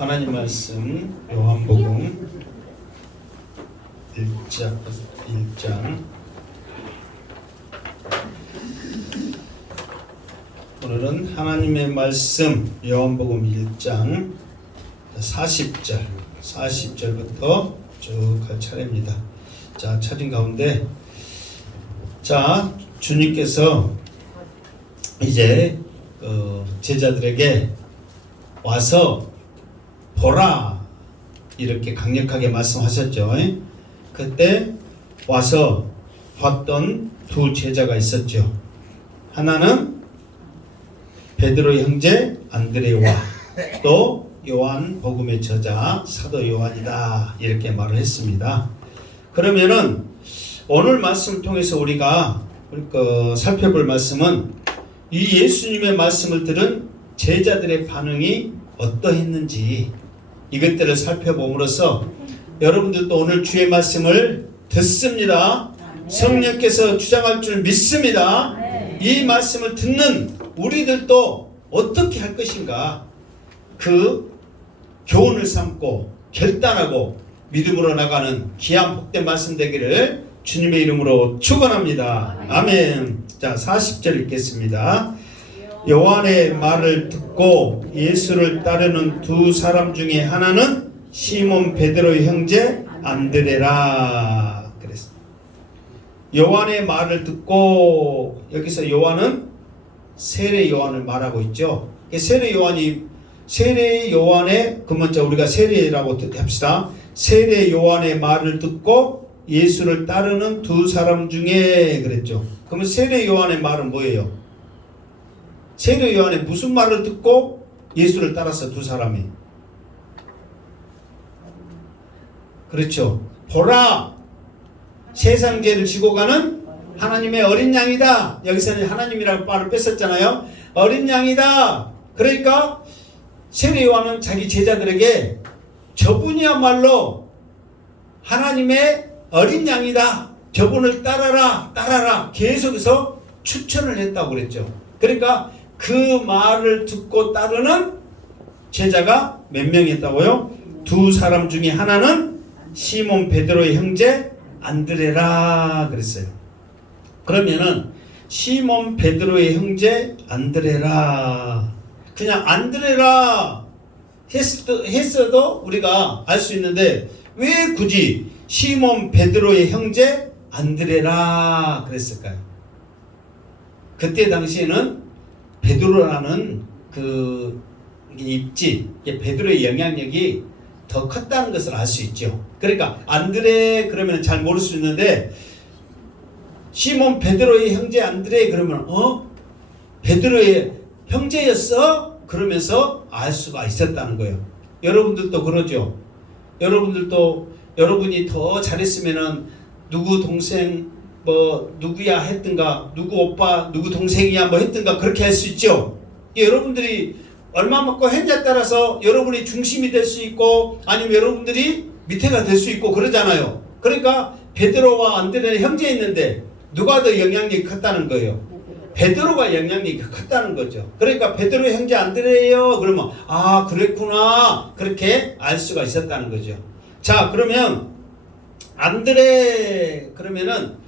하나님 말씀 요한복음 1장 오늘은 하나님의 말씀 요한복음 1장 40절부터 쭉 갈 차례입니다. 자, 차린 가운데 주님께서 이제 제자들에게 와서 보라 이렇게 강력하게 말씀하셨죠. 그때 와서 봤던 두 제자가 있었죠. 하나는 베드로의 형제 안드레와 또 요한 복음의 저자 사도 요한이다 이렇게 말을 했습니다. 그러면은 오늘 말씀을 통해서 우리가 살펴볼 말씀은 이 예수님의 말씀을 들은 제자들의 반응이 어떠했는지 이것들을 살펴봄으로써 여러분들도 오늘 주의 말씀을 듣습니다. 성령께서 주장할 줄 믿습니다. 이 말씀을 듣는 우리들도 어떻게 할 것인가 그 교훈을 삼고 결단하고 믿음으로 나가는 귀한 복된 말씀 되기를 주님의 이름으로 축원합니다. 아멘. 자, 40절 읽겠습니다. 요한의 말을 듣고 예수를 따르는 두 사람 중에 하나는 시몬 베드로의 형제 안드레라 그랬습니다. 요한의 말을 듣고 여기서 요한은 세례 요한을 말하고 있죠. 세례 요한의 그 먼저 우리가 세례라고 합시다. 세례 요한의 말을 듣고 예수를 따르는 두 사람 중에 그랬죠. 그러면 세례 요한의 말은 뭐예요? 세례 요한의 무슨 말을 듣고 예수를 따랐어 두 사람이? 그렇죠. 보라, 세상 죄를 지고 가는 하나님의 어린 양이다. 여기서는 하나님이라고 말을 뺐었잖아요. 어린 양이다. 그러니까 세례 요한은 자기 제자들에게 저분이야말로 하나님의 어린 양이다. 저분을 따라라 계속해서 추천을 했다고 그랬죠. 그러니까 그 말을 듣고 따르는 제자가 몇 명이었다고요? 두 사람 중에 하나는 시몬 베드로의 형제 안드레라 그랬어요. 그러면은 시몬 베드로의 형제 안드레라 그냥 안드레라 했어도 우리가 알 수 있는데 왜 굳이 시몬 베드로의 형제 안드레라 그랬을까요? 그때 당시에는 베드로라는 그 입지, 베드로의 영향력이 더 컸다는 것을 알 수 있죠. 그러니까 안드레 그러면 잘 모를 수 있는데 시몬 베드로의 형제 안드레 그러면 베드로의 형제였어? 그러면서 알 수가 있었다는 거예요. 여러분들도 그러죠. 여러분이 더 잘했으면은 누구 동생 누구야 했든가 누구 오빠 누구 동생이야 했든가 그렇게 할 수 있죠. 여러분들이 얼마만큼 했냐에 따라서 여러분이 중심이 될 수 있고 아니면 여러분들이 밑에가 될 수 있고 그러잖아요. 그러니까 베드로와 안드레는 형제였는데 누가 더 영향력이 컸다는 거예요? 베드로가 영향력이 컸다는 거죠. 그러니까 베드로의 형제 안드레예요. 그러면 그랬구나 그렇게 알 수가 있었다는 거죠. 자, 그러면 안드레 그러면은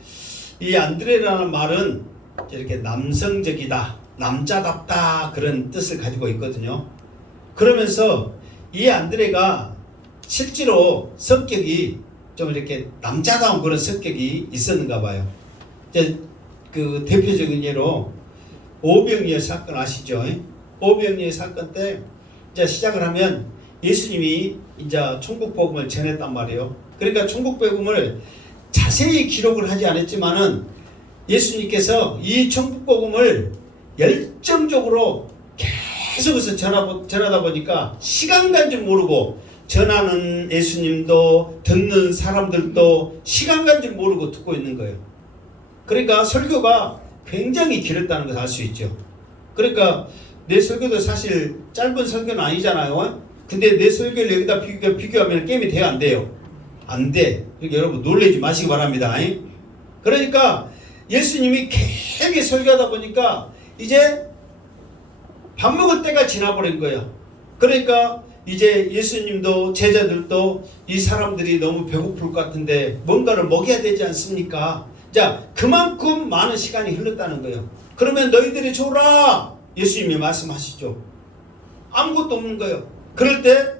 이 안드레라는 말은 이렇게 남성적이다, 남자답다 그런 뜻을 가지고 있거든요. 그러면서 이 안드레가 실제로 성격이 좀 이렇게 남자다운 그런 성격이 있었는가 봐요. 이제 그 대표적인 예로 오병이어 사건 아시죠? 오병이어 사건 때 이제 시작을 하면 예수님이 이제 천국 복음을 전했단 말이에요. 그러니까 천국 복음을 자세히 기록을 하지 않았지만은 예수님께서 이 천국 복음을 열정적으로 계속해서 전하다 보니까 시간 간 줄 모르고 전하는 예수님도 듣는 사람들도 시간 간 줄 모르고 듣고 있는 거예요. 그러니까 설교가 굉장히 길었다는 것을 알 수 있죠. 그러니까 내 설교도 사실 짧은 설교는 아니잖아요. 근데 내 설교를 여기다 비교하면 게임이 돼요, 안 돼요? 안 돼. 그러니까 여러분 놀라지 마시기 바랍니다. 그러니까 예수님이 길게 설교하다 보니까 이제 밥 먹을 때가 지나버린 거야. 그러니까 이제 예수님도 제자들도 이 사람들이 너무 배고플 것 같은데 뭔가를 먹여야 되지 않습니까? 자, 그만큼 많은 시간이 흘렀다는 거예요. 그러면 너희들이 줘라! 예수님이 말씀하시죠. 아무것도 없는 거예요. 그럴 때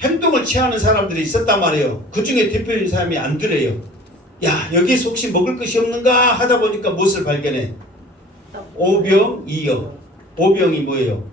행동을 취하는 사람들이 있었단 말이에요. 그 중에 대표적인 사람이 안드레예요. 야, 여기서 혹시 먹을 것이 없는가 하다 보니까 무엇을 발견해? 오병이어. 오병이 뭐예요?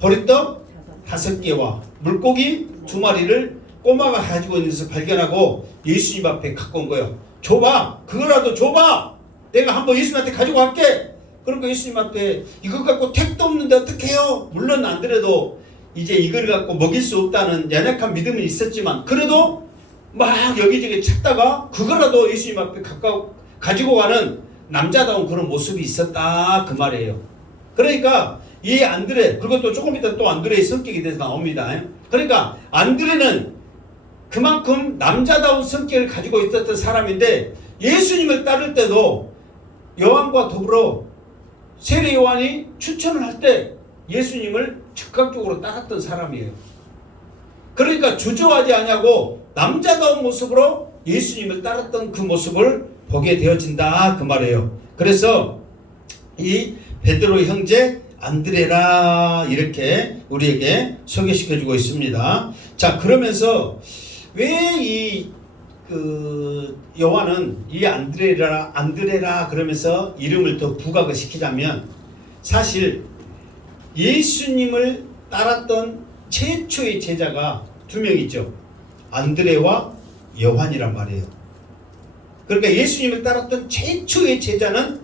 보리떡 5개와 물고기 2마리를 꼬마가 가지고 있는 것을 발견하고 예수님 앞에 갖고 온 거예요. 줘봐. 그거라도 줘봐. 내가 한번 예수님한테 가지고 갈게. 그러니까 예수님 앞에 이것 갖고 택도 없는데 어떡해요? 물론 안드레도 이제 이걸 갖고 먹일 수 없다는 연약한 믿음은 있었지만 그래도 막 여기저기 찾다가 그거라도 예수님 앞에 가지고 가는 남자다운 그런 모습이 있었다 그 말이에요. 그러니까 이 안드레, 그리고 또 조금 이따 또 안드레의 성격에 대해서 나옵니다. 그러니까 안드레는 그만큼 남자다운 성격을 가지고 있었던 사람인데 예수님을 따를 때도 요한과 더불어 세례 요한이 추천을 할 때 예수님을 적극적으로 따랐던 사람이에요. 그러니까 주저하지 않냐고 남자다운 모습으로 예수님을 따랐던 그 모습을 보게 되어진다 그 말이에요. 그래서 이 베드로 형제 안드레라 이렇게 우리에게 소개시켜주고 있습니다. 자, 그러면서 왜 요한은 이 안드레라 그러면서 이름을 더 부각을 시키자면 사실 예수님을 따랐던 최초의 제자가 2명 있죠. 안드레와 요한이란 말이에요. 그러니까 예수님을 따랐던 최초의 제자는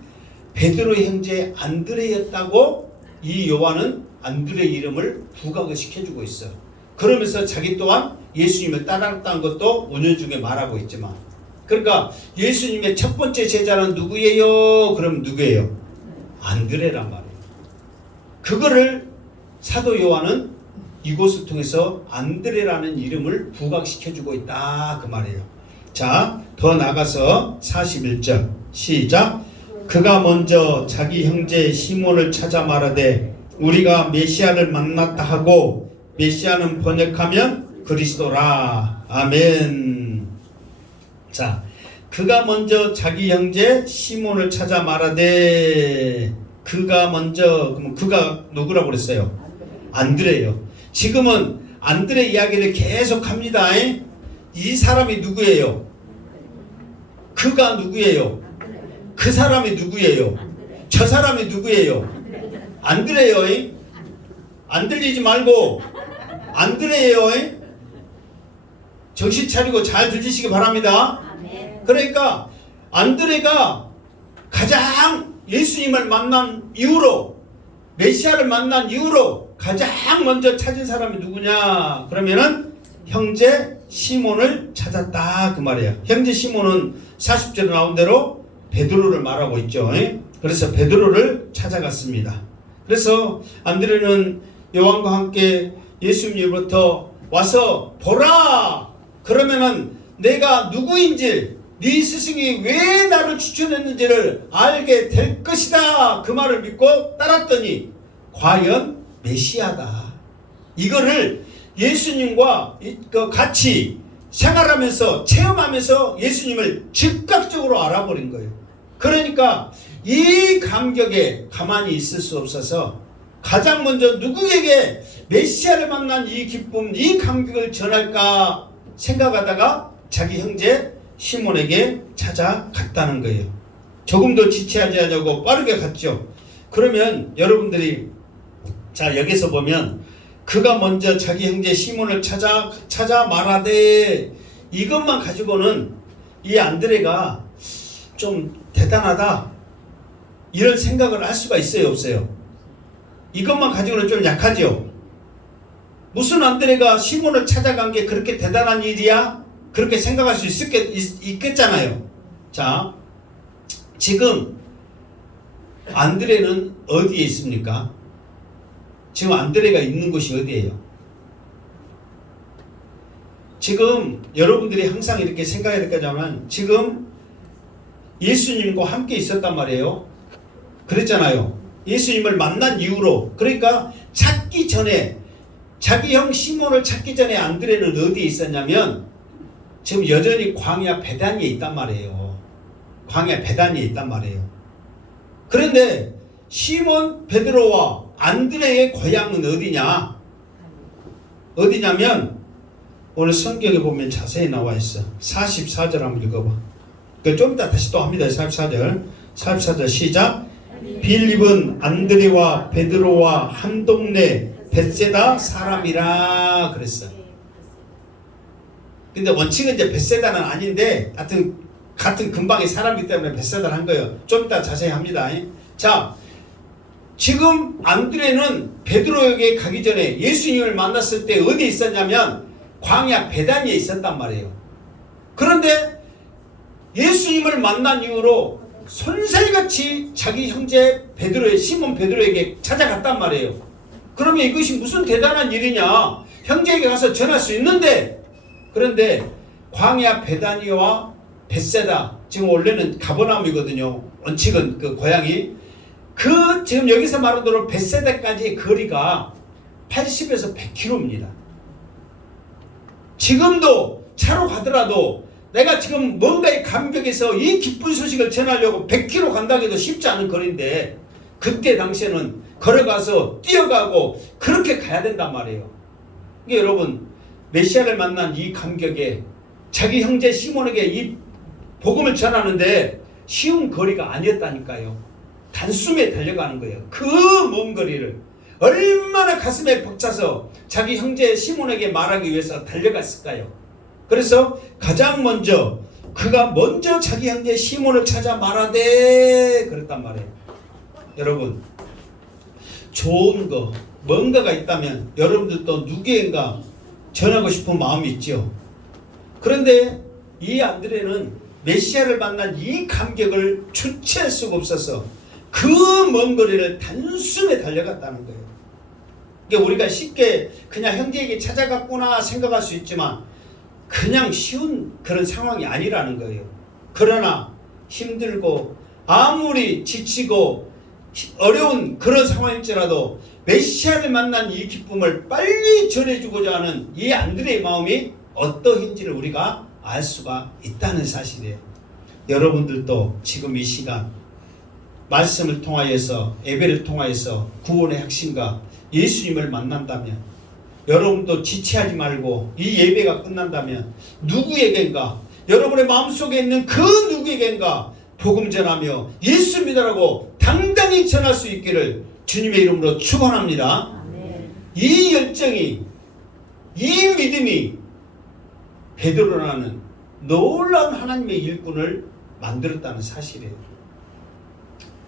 베드로 형제 안드레였다고 이 요한은 안드레 이름을 부각을 시켜주고 있어요. 그러면서 자기 또한 예수님을 따랐다는 것도 은연중에 말하고 있지만 그러니까 예수님의 첫 번째 제자는 누구예요? 그럼 누구예요? 안드레란 말이에요. 그거를 사도 요한은 이곳을 통해서 안드레라는 이름을 부각시켜주고 있다 그 말이에요. 자, 더 나가서 41절 시작. 그가 먼저 자기 형제 시몬을 찾아 말하되 우리가 메시아를 만났다 하고 메시아는 번역하면 그리스도라. 아멘. 자, 그가 먼저 자기 형제 시몬을 찾아 말하되 그가 먼저 그럼 그가 누구라고 그랬어요? 안드레예요. 지금은 안드레 이야기를 계속 합니다. 이 사람이 누구예요? 그가 누구예요? 그 사람이 누구예요? 저 사람이 누구예요? 안드레예요. 안 들리지 말고 안드레예요. 정신 차리고 잘 들으시기 바랍니다. 그러니까 안드레가 가장 예수님을 만난 이후로 메시아를 만난 이후로 가장 먼저 찾은 사람이 누구냐? 그러면은 형제 시몬을 찾았다 그 말이에요. 형제 시몬은 40절에 나온 대로 베드로를 말하고 있죠. 그래서 베드로를 찾아갔습니다. 그래서 안드레는 요한과 함께 예수님으로부터 와서 보라. 그러면은 내가 누구인지 네 스승이 왜 나를 추천했는지를 알게 될 것이다. 그 말을 믿고 따랐더니 과연 메시아다. 이거를 예수님과 같이 생활하면서 체험하면서 예수님을 즉각적으로 알아버린 거예요. 그러니까 이 감격에 가만히 있을 수 없어서 가장 먼저 누구에게 메시아를 만난 이 기쁨, 이 감격을 전할까 생각하다가 자기 형제 시몬에게 찾아갔다는 거예요. 조금 더 지체하지 않냐고 빠르게 갔죠. 그러면 여러분들이 자 여기서 보면 그가 먼저 자기 형제 시몬을 찾아 말하되 이것만 가지고는 이 안드레가 좀 대단하다 이런 생각을 할 수가 있어요, 없어요? 이것만 가지고는 좀 약하죠. 무슨 안드레가 시몬을 찾아간 게 그렇게 대단한 일이야? 그렇게 생각할 수 있겠잖아요. 자, 지금 안드레는 어디에 있습니까? 지금 안드레가 있는 곳이 어디예요? 지금 여러분들이 항상 이렇게 생각해야 될 거잖아요. 지금 예수님과 함께 있었단 말이에요. 그랬잖아요. 예수님을 만난 이후로, 그러니까 찾기 전에 자기 형 시몬을 찾기 전에 안드레는 어디에 있었냐면 지금 여전히 광야 베다니에 있단 말이에요. 광야 베다니에 있단 말이에요. 그런데 시몬 베드로와 안드레의 고향은 어디냐? 어디냐면 오늘 성경에 보면 자세히 나와 있어. 44절 한번 읽어봐. 좀 이따 다시 또 합니다. 44절 시작. 빌립은 안드레와 베드로와 한 동네 벳세다 사람이라 그랬어. 근데 원칙은 이제 벳세다는 아닌데 같은 근방의 사람이기 때문에 벳세다를 한 거예요. 좀 이따 자세히 합니다. 자, 지금 안드레는 베드로에게 가기 전에 예수님을 만났을 때 어디에 있었냐면 광야 베다니에 있었단 말이에요. 그런데 예수님을 만난 이후로 손살같이 자기 형제 베드로의 시몬 베드로에게 찾아갔단 말이에요. 그러면 이것이 무슨 대단한 일이냐? 형제에게 가서 전할 수 있는데, 그런데 광야 베다니와 벳세다, 지금 원래는 가버나움이거든요. 원칙은 그 고향이. 지금 여기서 말한 대로 벳세다까지의 거리가 80에서 100km입니다. 지금도 차로 가더라도 내가 지금 뭔가의 감격에서 이 기쁜 소식을 전하려고 100km 간다고 해도 쉽지 않은 거리인데 그때 당시에는 걸어가서 뛰어가고 그렇게 가야 된단 말이에요. 그러니까 여러분, 메시아를 만난 이 감격에 자기 형제 시몬에게 이 복음을 전하는데 쉬운 거리가 아니었다니까요. 단숨에 달려가는 거예요. 그 먼 거리를 얼마나 가슴에 벅차서 자기 형제 시몬에게 말하기 위해서 달려갔을까요? 그래서 가장 먼저 그가 먼저 자기 형제 시몬을 찾아 말하되 그랬단 말이에요. 여러분, 좋은 거 뭔가가 있다면 여러분들도 누구인가 전하고 싶은 마음이 있죠. 그런데 이 안드레는 메시아를 만난 이 감격을 주체할 수가 없어서 그 먼 거리를 단숨에 달려갔다는 거예요. 그러니까 우리가 쉽게 그냥 형제에게 찾아갔구나 생각할 수 있지만 그냥 쉬운 그런 상황이 아니라는 거예요. 그러나 힘들고 아무리 지치고 어려운 그런 상황일지라도 메시아를 만난 이 기쁨을 빨리 전해주고자 하는 이 안드레의 마음이 어떠한지를 우리가 알 수가 있다는 사실이에요. 여러분들도 지금 이 시간 말씀을 통하여서 예배를 통하여서 구원의 핵심과 예수님을 만난다면 여러분도 지체하지 말고 이 예배가 끝난다면 누구에겐가 여러분의 마음속에 있는 그 누구에겐가 복음 전하며 예수 믿으라고 당당히 전할 수 있기를 주님의 이름으로 축원합니다. 이 열정이, 이 믿음이 베드로라는 놀라운 하나님의 일꾼을 만들었다는 사실이에요.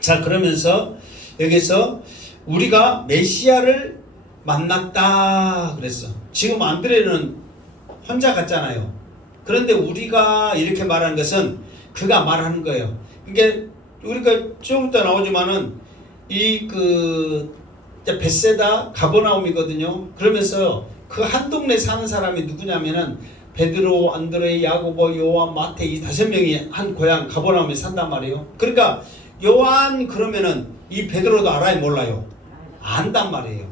자, 그러면서 여기서 우리가 메시아를 만났다 그랬어. 지금 안드레는 혼자 갔잖아요. 그런데 우리가 이렇게 말하는 것은 그가 말하는 거예요. 그러니까 우리가 좀 이따 나오지만은 벳세다 가버나움이거든요. 그러면서 그 한 동네 사는 사람이 누구냐면은 베드로, 안드레, 야고보, 요한, 마태 이 5명이 한 고향 가버나움에 산단 말이에요. 그러니까 요한 그러면은 이 베드로도 알아요, 몰라요? 안단 말이에요.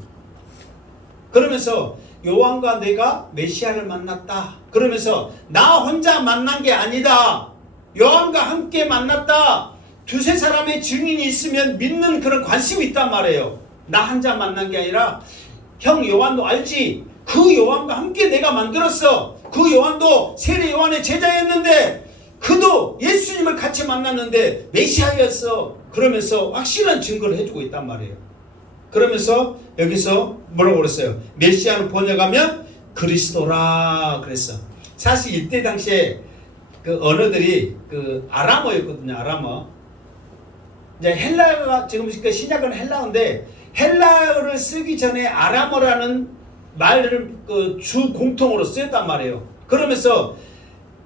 그러면서 요한과 내가 메시아를 만났다. 그러면서 나 혼자 만난 게 아니다. 요한과 함께 만났다. 두세 사람의 증인이 있으면 믿는 그런 관심이 있단 말이에요. 나 혼자 만난 게 아니라 형 요한도 알지? 그 요한과 함께 내가 만들었어. 그 요한도 세례 요한의 제자였는데 그도 예수님을 같이 만났는데 메시아였어. 그러면서 확실한 증거를 해주고 있단 말이에요. 그러면서 여기서 뭐라고 그랬어요? 메시아는 번역하면 그리스도라 그랬어. 사실 이때 당시에 그 언어들이 그 아람어였거든요. 아람어. 이제 헬라어가 지금 그 신약은 헬라어인데 헬라어를 쓰기 전에 아람어라는 말을 그 주 공통으로 쓰였단 말이에요. 그러면서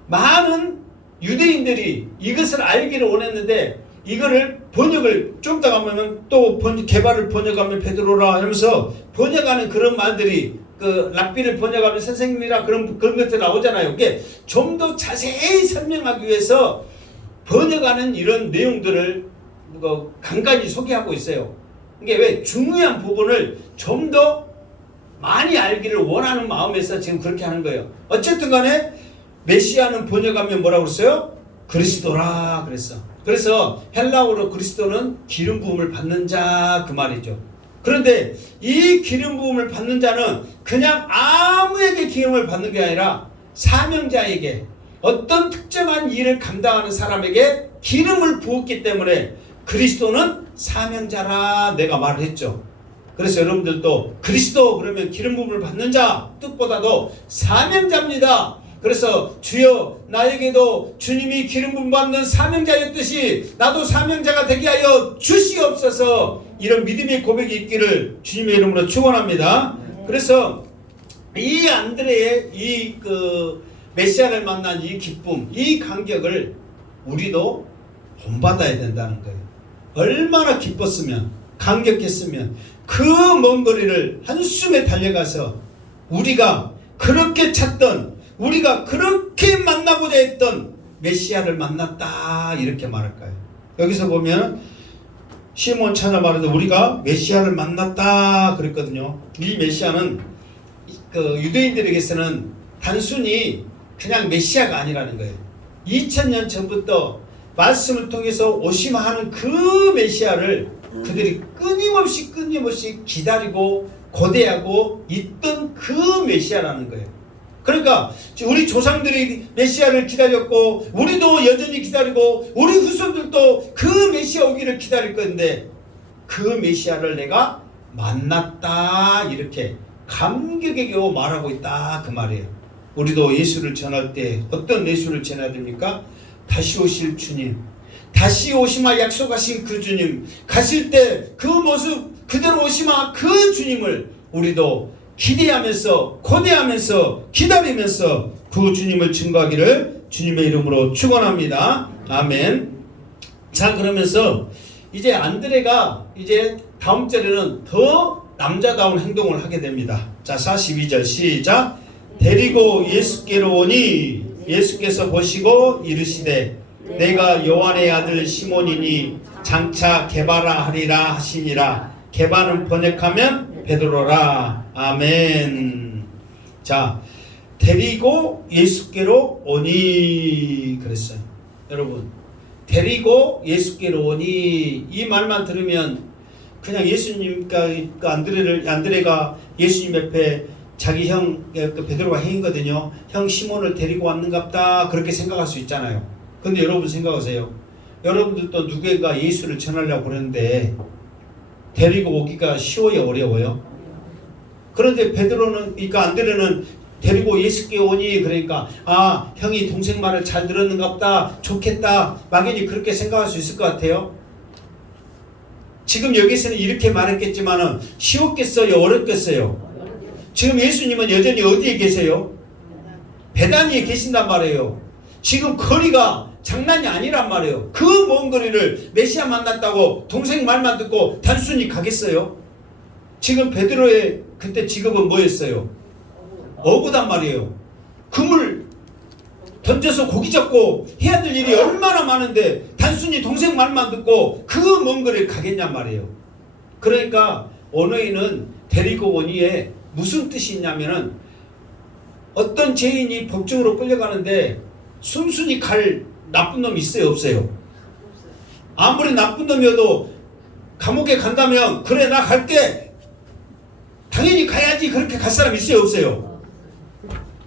많은 유대인들이 이것을 알기를 원했는데 이거를 번역을 좀 더 가면 또 개발을 번역하면 베드로라 하면서 번역하는 그런 말들이 그 랍비를 번역하면 선생님이라 그런 것들 나오잖아요. 이게 좀 더 자세히 설명하기 위해서 번역하는 이런 내용들을 간간히 소개하고 있어요. 이게 왜 중요한 부분을 좀 더 많이 알기를 원하는 마음에서 지금 그렇게 하는 거예요. 어쨌든 간에 메시아는 번역하면 뭐라고 그랬어요? 그리스도라 그랬어. 그래서 헬라어로 그리스도는 기름 부음을 받는 자 그 말이죠. 그런데 이 기름 부음을 받는 자는 그냥 아무에게 기름을 받는 게 아니라 사명자에게, 어떤 특정한 일을 감당하는 사람에게 기름을 부었기 때문에 그리스도는 사명자라 내가 말을 했죠. 그래서 여러분들도 그리스도 그러면 기름 부음을 받는 자 뜻보다도 사명자입니다. 그래서 주여 나에게도 주님이 기름 부음 받는 사명자였듯이 나도 사명자가 되게 하여 주시옵소서, 이런 믿음의 고백이 있기를 주님의 이름으로 축원합니다. 그래서 이 안드레의 이 메시아를 만난 이 기쁨, 이 감격을 우리도 본받아야 된다는 거예요. 얼마나 기뻤으면, 감격했으면 그 먼 거리를 한숨에 달려가서 우리가 그렇게 찾던, 우리가 그렇게 만나고자 했던 메시아를 만났다 이렇게 말할까요? 여기서 보면 시몬 찾아 말하되 우리가 메시아를 만났다 그랬거든요. 이 메시아는 유대인들에게서는 단순히 그냥 메시아가 아니라는 거예요. 2000년 전부터 말씀을 통해서 오심하는 그 메시아를 그들이 끊임없이 기다리고 고대하고 있던 그 메시아라는 거예요. 그러니까 우리 조상들이 메시아를 기다렸고 우리도 여전히 기다리고 우리 후손들도 그 메시아 오기를 기다릴 건데 그 메시아를 내가 만났다 이렇게 감격에 겨워 말하고 있다 그 말이에요. 우리도 예수를 전할 때 어떤 예수를 전해야 됩니까? 다시 오실 주님, 다시 오시마 약속하신 그 주님, 가실 때 그 모습 그대로 오시마 그 주님을 우리도 기대하면서 고대하면서 기다리면서 그 주님을 증거하기를 주님의 이름으로 축원합니다. 아멘. 자, 그러면서 이제 안드레가 이제 다음 절에는 더 남자다운 행동을 하게 됩니다. 자, 42절 시작. 데리고 예수께로 오니 예수께서 보시고 이르시되 내가 요한의 아들 시몬이니 장차 게바라 하리라 하시니라. 게바는 번역하면 베드로라. 아멘. 자, 데리고 예수께로 오니 그랬어요. 여러분, 데리고 예수께로 오니 이 말만 들으면 그냥 예수님, 그러니까 안드레가 예수님 옆에 자기 형 베드로가 형이거든요. 형 시몬을 데리고 왔는갑다 그렇게 생각할 수 있잖아요. 근데 여러분 생각하세요. 여러분들도 누군가 예수를 전하려고 그러는데 데리고 오기가 쉬워요, 어려워요? 그런데 베드로는, 그러니까 안드레는 데리고 예수께 오니 그러니까 아, 형이 동생 말을 잘 들었는갑다, 좋겠다, 막연히 그렇게 생각할 수 있을 것 같아요. 지금 여기서는 이렇게 말했겠지만은 쉬웠겠어요, 어렵겠어요? 지금 예수님은 여전히 어디에 계세요? 베다니에 계신단 말이에요. 지금 거리가 장난이 아니란 말이에요. 그 먼 거리를 메시아 만났다고 동생 말만 듣고 단순히 가겠어요? 지금 베드로의 그때 직업은 뭐였어요? 어부단 말이에요. 그물 던져서 고기 잡고 해야 될 일이 얼마나 많은데 단순히 동생 말만 듣고 그 먼 거리를 가겠냔 말이에요. 그러니까 언어에는 데리고 오니에 무슨 뜻이 있냐면은 어떤 죄인이 법정으로 끌려가는데 순순히 갈 나쁜 놈이 있어요, 없어요? 아무리 나쁜 놈이어도 감옥에 간다면 그래 나 갈게, 당연히 가야지, 그렇게 갈 사람 있어요, 없어요?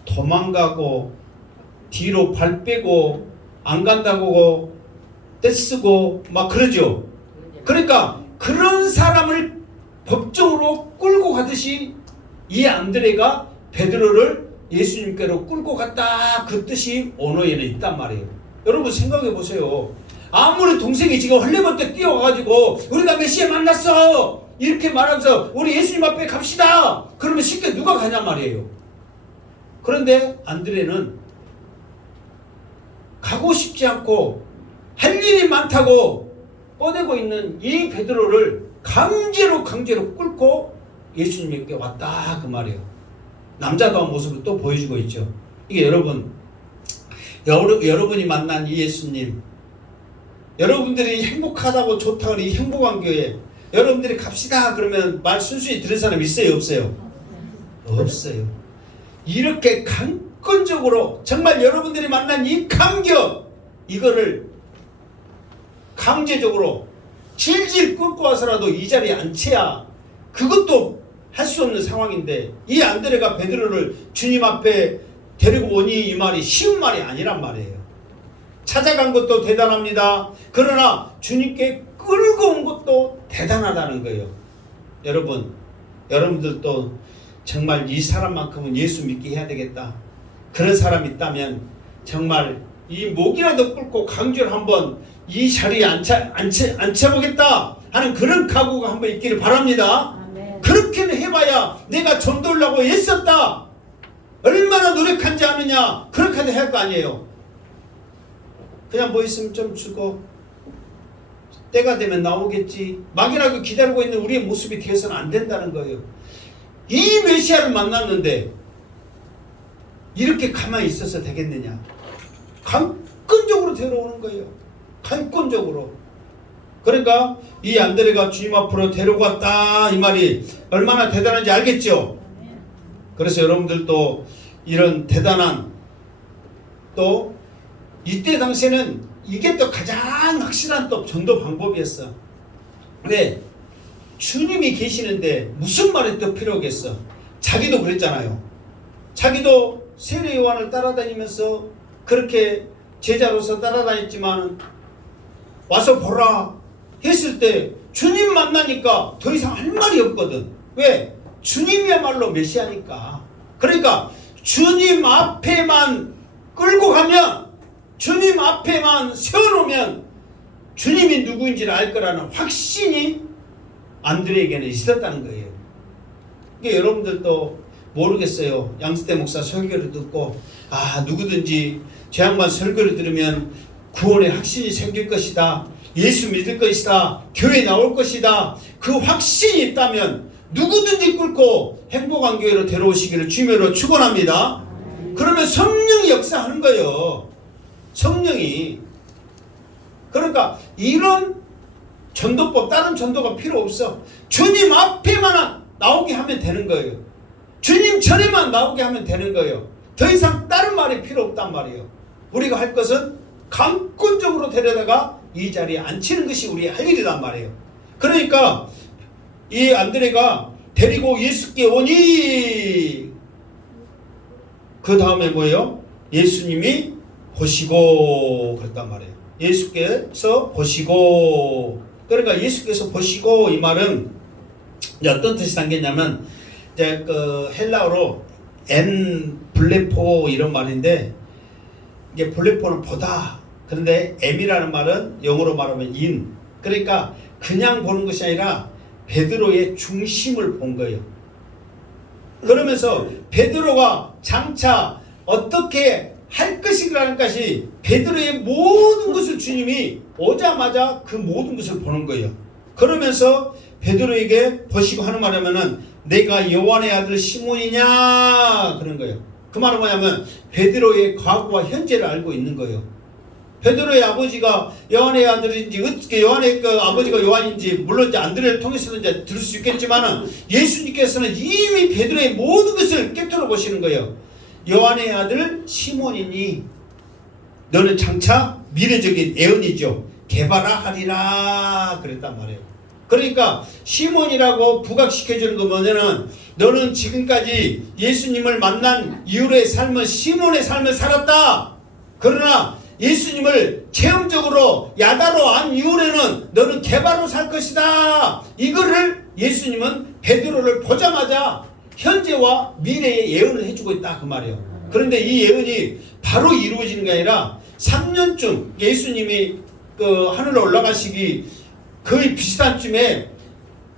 도망가고 뒤로 발 빼고 안 간다고 떼쓰고 막 그러죠. 그러니까 그런 사람을 법정으로 끌고 가듯이 이 안드레가 베드로를 예수님께로 끌고 갔다 그 뜻이 언어에는 있단 말이에요. 여러분 생각해 보세요. 아무리 동생이 지금 헐레벌떡 뛰어가가지고 우리가 메시아 만났어 이렇게 말하면서 우리 예수님 앞에 갑시다 그러면 쉽게 누가 가냔 말이에요. 그런데 안드레는 가고 싶지 않고 할 일이 많다고 꺼내고 있는 이 베드로를 강제로 끌고 예수님께 왔다 그 말이에요. 남자다운 모습을 또 보여주고 있죠. 이게 여러분이 만난 이 예수님, 여러분들이 행복하다고 좋다고 이 행복한 교회, 여러분들이 갑시다 그러면 말 순순히 들은 사람 있어요, 없어요? 없어요. 이렇게 강권적으로 정말 여러분들이 만난 이 감격, 이거를 강제적으로 질질 끌고 와서라도 이 자리에 앉혀야, 그것도 할 수 없는 상황인데, 이 안드레가 베드로를 주님 앞에 데리고 오니 이 말이 쉬운 말이 아니란 말이에요. 찾아간 것도 대단합니다. 그러나 주님께 끌고 온 것도 대단하다는 거예요. 여러분들도 정말 이 사람만큼은 예수 믿게 해야 되겠다, 그런 사람 있다면 정말 이 목이라도 끌고 강주를 한번 이 자리에 앉혀보겠다 하는 그런 각오가 한번 있기를 바랍니다. 아멘. 그렇게는 해봐야 내가 전도하려고 애썼다, 얼마나 노력한지 아느냐, 그렇게도 할 거 아니에요. 그냥 뭐 있으면 좀 주고 때가 되면 나오겠지, 막연하게 기다리고 있는 우리의 모습이 되어서는 안 된다는 거예요. 이 메시아를 만났는데 이렇게 가만히 있어서 되겠느냐. 강권적으로 데려오는 거예요. 강권적으로. 그러니까 이 안드레가 주님 앞으로 데려갔다, 이 말이 얼마나 대단한지 알겠죠. 그래서 여러분들도 이런 대단한, 또 이때 당시에는 이게 또 가장 확실한 또 전도 방법이었어. 왜? 주님이 계시는데 무슨 말이 더 필요하겠어. 자기도 그랬잖아요. 자기도 세례 요한을 따라다니면서 그렇게 제자로서 따라다녔지만 와서 보라 했을 때 주님 만나니까 더 이상 할 말이 없거든. 왜? 주님이야말로 메시아니까. 그러니까 주님 앞에만 끌고 가면, 주님 앞에만 세워놓으면 주님이 누구인지를 알 거라는 확신이 안드레에게는 있었다는 거예요. 이게 여러분들도 모르겠어요. 양수대 목사 설교를 듣고 누구든지 저 양반 설교를 들으면 구원의 확신이 생길 것이다, 예수 믿을 것이다, 교회 나올 것이다, 그 확신이 있다면 누구든지 끌고 행복한 교회로 데려오시기를 주님으로 축원합니다. 그러면 성령이 역사하는 거예요. 성령이. 그러니까 이런 전도법, 다른 전도가 필요 없어. 주님 앞에만 나오게 하면 되는 거예요. 주님 전에만 나오게 하면 되는 거예요. 더 이상 다른 말이 필요 없단 말이에요. 우리가 할 것은 강권적으로 데려다가 이 자리에 앉히는 것이 우리의 할 일이란 말이에요. 그러니까 이 안드레가 데리고 예수께 오니, 그 다음에 뭐예요? 예수님이 보시고 그랬단 말이에요. 예수께서 보시고. 그러니까 예수께서 보시고, 이 말은 어떤 뜻이 담겼냐면 이제 그 헬라어로 엔 블레포 이런 말인데, 이게 블레포는 보다, 그런데 엠이라는 말은 영어로 말하면 인. 그러니까 그냥 보는 것이 아니라 베드로의 중심을 본 거예요. 그러면서 베드로가 장차 어떻게 할 것이라는 것이, 베드로의 모든 것을 주님이 오자마자 그 모든 것을 보는 거예요. 그러면서 베드로에게 보시고 하는 말하면은 내가 요한의 아들 시몬이냐 그런 거예요. 그 말은 뭐냐면 베드로의 과거와 현재를 알고 있는 거예요. 베드로의 아버지가 요한의 아들인지, 어떻게 요한의 그 아버지가 요한인지 물론 이제 안드레를 통해서는 이제 들을 수 있겠지만은 예수님께서는 이미 베드로의 모든 것을 깨뜨려 보시는 거예요. 요한의 아들 시몬이니 너는 장차 미래적인 예언이죠, 개발하리라 그랬단 말이에요. 그러니까 시몬이라고 부각시켜주는 거 뭐냐면, 너는 지금까지 예수님을 만난 이후로의 삶은 시몬의 삶을 살았다. 그러나 예수님을 체험적으로 야다로 안 이후에는 너는 개바로 살 것이다. 이거를 예수님은 베드로를 보자마자 현재와 미래의 예언을 해주고 있다 그 말이에요. 그런데 이 예언이 바로 이루어지는 게 아니라 3년쯤 예수님이 그 하늘로 올라가시기 거의 비슷한 쯤에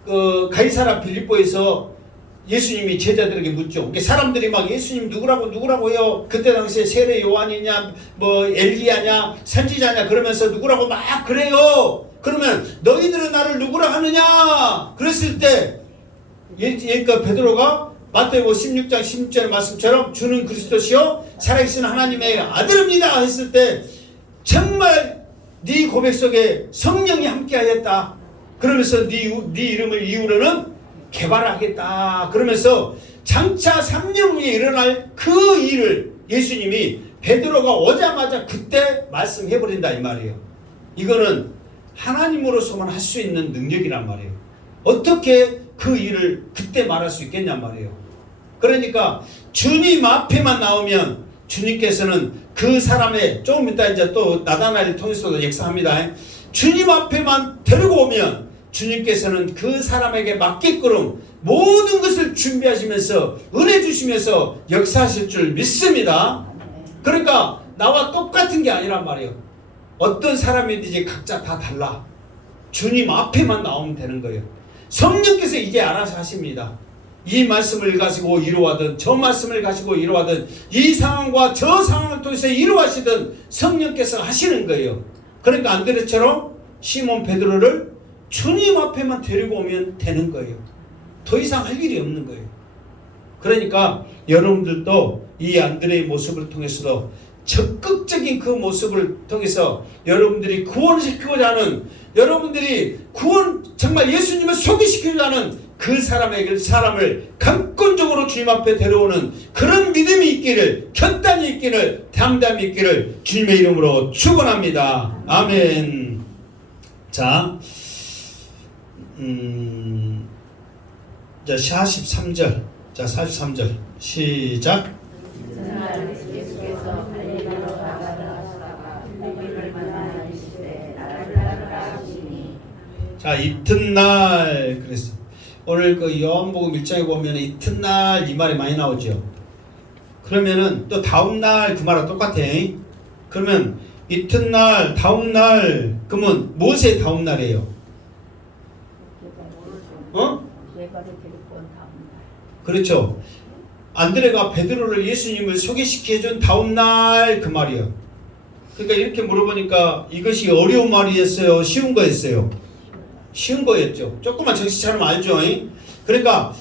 그 가이사랴 빌립보에서 예수님이 제자들에게 묻죠. 그러니까 사람들이 막 예수님 누구라고 해요. 그때 당시에 세례 요한이냐 뭐 엘리야냐 선지자냐 그러면서 누구라고 막 그래요. 그러면 너희들은 나를 누구라 하느냐 그랬을 때 그러니까 베드로가 마태복음 16장 16절의 말씀처럼 주는 그리스도시요 살아계신 하나님의 아들입니다 했을 때 정말 네 고백 속에 성령이 함께하였다. 그러면서 네 이름을 이후로는 개발하겠다. 그러면서 장차 3년 후에 일어날 그 일을 예수님이 베드로가 오자마자 그때 말씀해버린다 이 말이에요. 이거는 하나님으로서만 할 수 있는 능력이란 말이에요. 어떻게 그 일을 그때 말할 수 있겠냔 말이에요. 그러니까 주님 앞에만 나오면 주님께서는 그 사람의, 조금 이따 이제 또 나다나엘을 통해서도 역사합니다. 주님 앞에만 데리고 오면 주님께서는 그 사람에게 맞게끔 모든 것을 준비하시면서 은혜 주시면서 역사하실 줄 믿습니다. 그러니까 나와 똑같은 게 아니란 말이에요. 어떤 사람이든지 각자 다 달라. 주님 앞에만 나오면 되는 거예요. 성령께서 이제 알아서 하십니다. 이 말씀을 가지고 이루어하든 저 말씀을 가지고 이루어하든 이 상황과 저 상황을 통해서 이루어하시든 성령께서 하시는 거예요. 그러니까 안드레처럼 시몬 베드로를 주님 앞에만 데리고 오면 되는 거예요. 더 이상 할 일이 없는 거예요. 그러니까 여러분들도 이 안드레의 모습을 통해서도 적극적인 그 모습을 통해서 여러분들이 구원시키고자 하는, 여러분들이 정말 예수님을 소개시키고자 하는 그 사람을 강권적으로 주님 앞에 데려오는 그런 믿음이 있기를, 결단이 있기를, 담담이 있기를 주님의 이름으로 축원합니다. 아멘. 자, 43절. 자, 43절. 시작. 자, 이튿날 그랬어. 오늘 그 요한복음 1장에 보면 이튿날 이 말이 많이 나오죠. 그러면은 또 다음날 그 말과 똑같아. 그러면 이튿날, 다음날, 그러면 무엇의 다음날이에요? 그렇죠. 안드레가 베드로를 예수님을 소개시켜준 다음날 그 말이에요. 그러니까 이렇게 물어보니까 이것이 어려운 말이었어요? 쉬운 거였어요? 쉬운 거였죠. 조금만 정신 차리면 알죠. 그러니까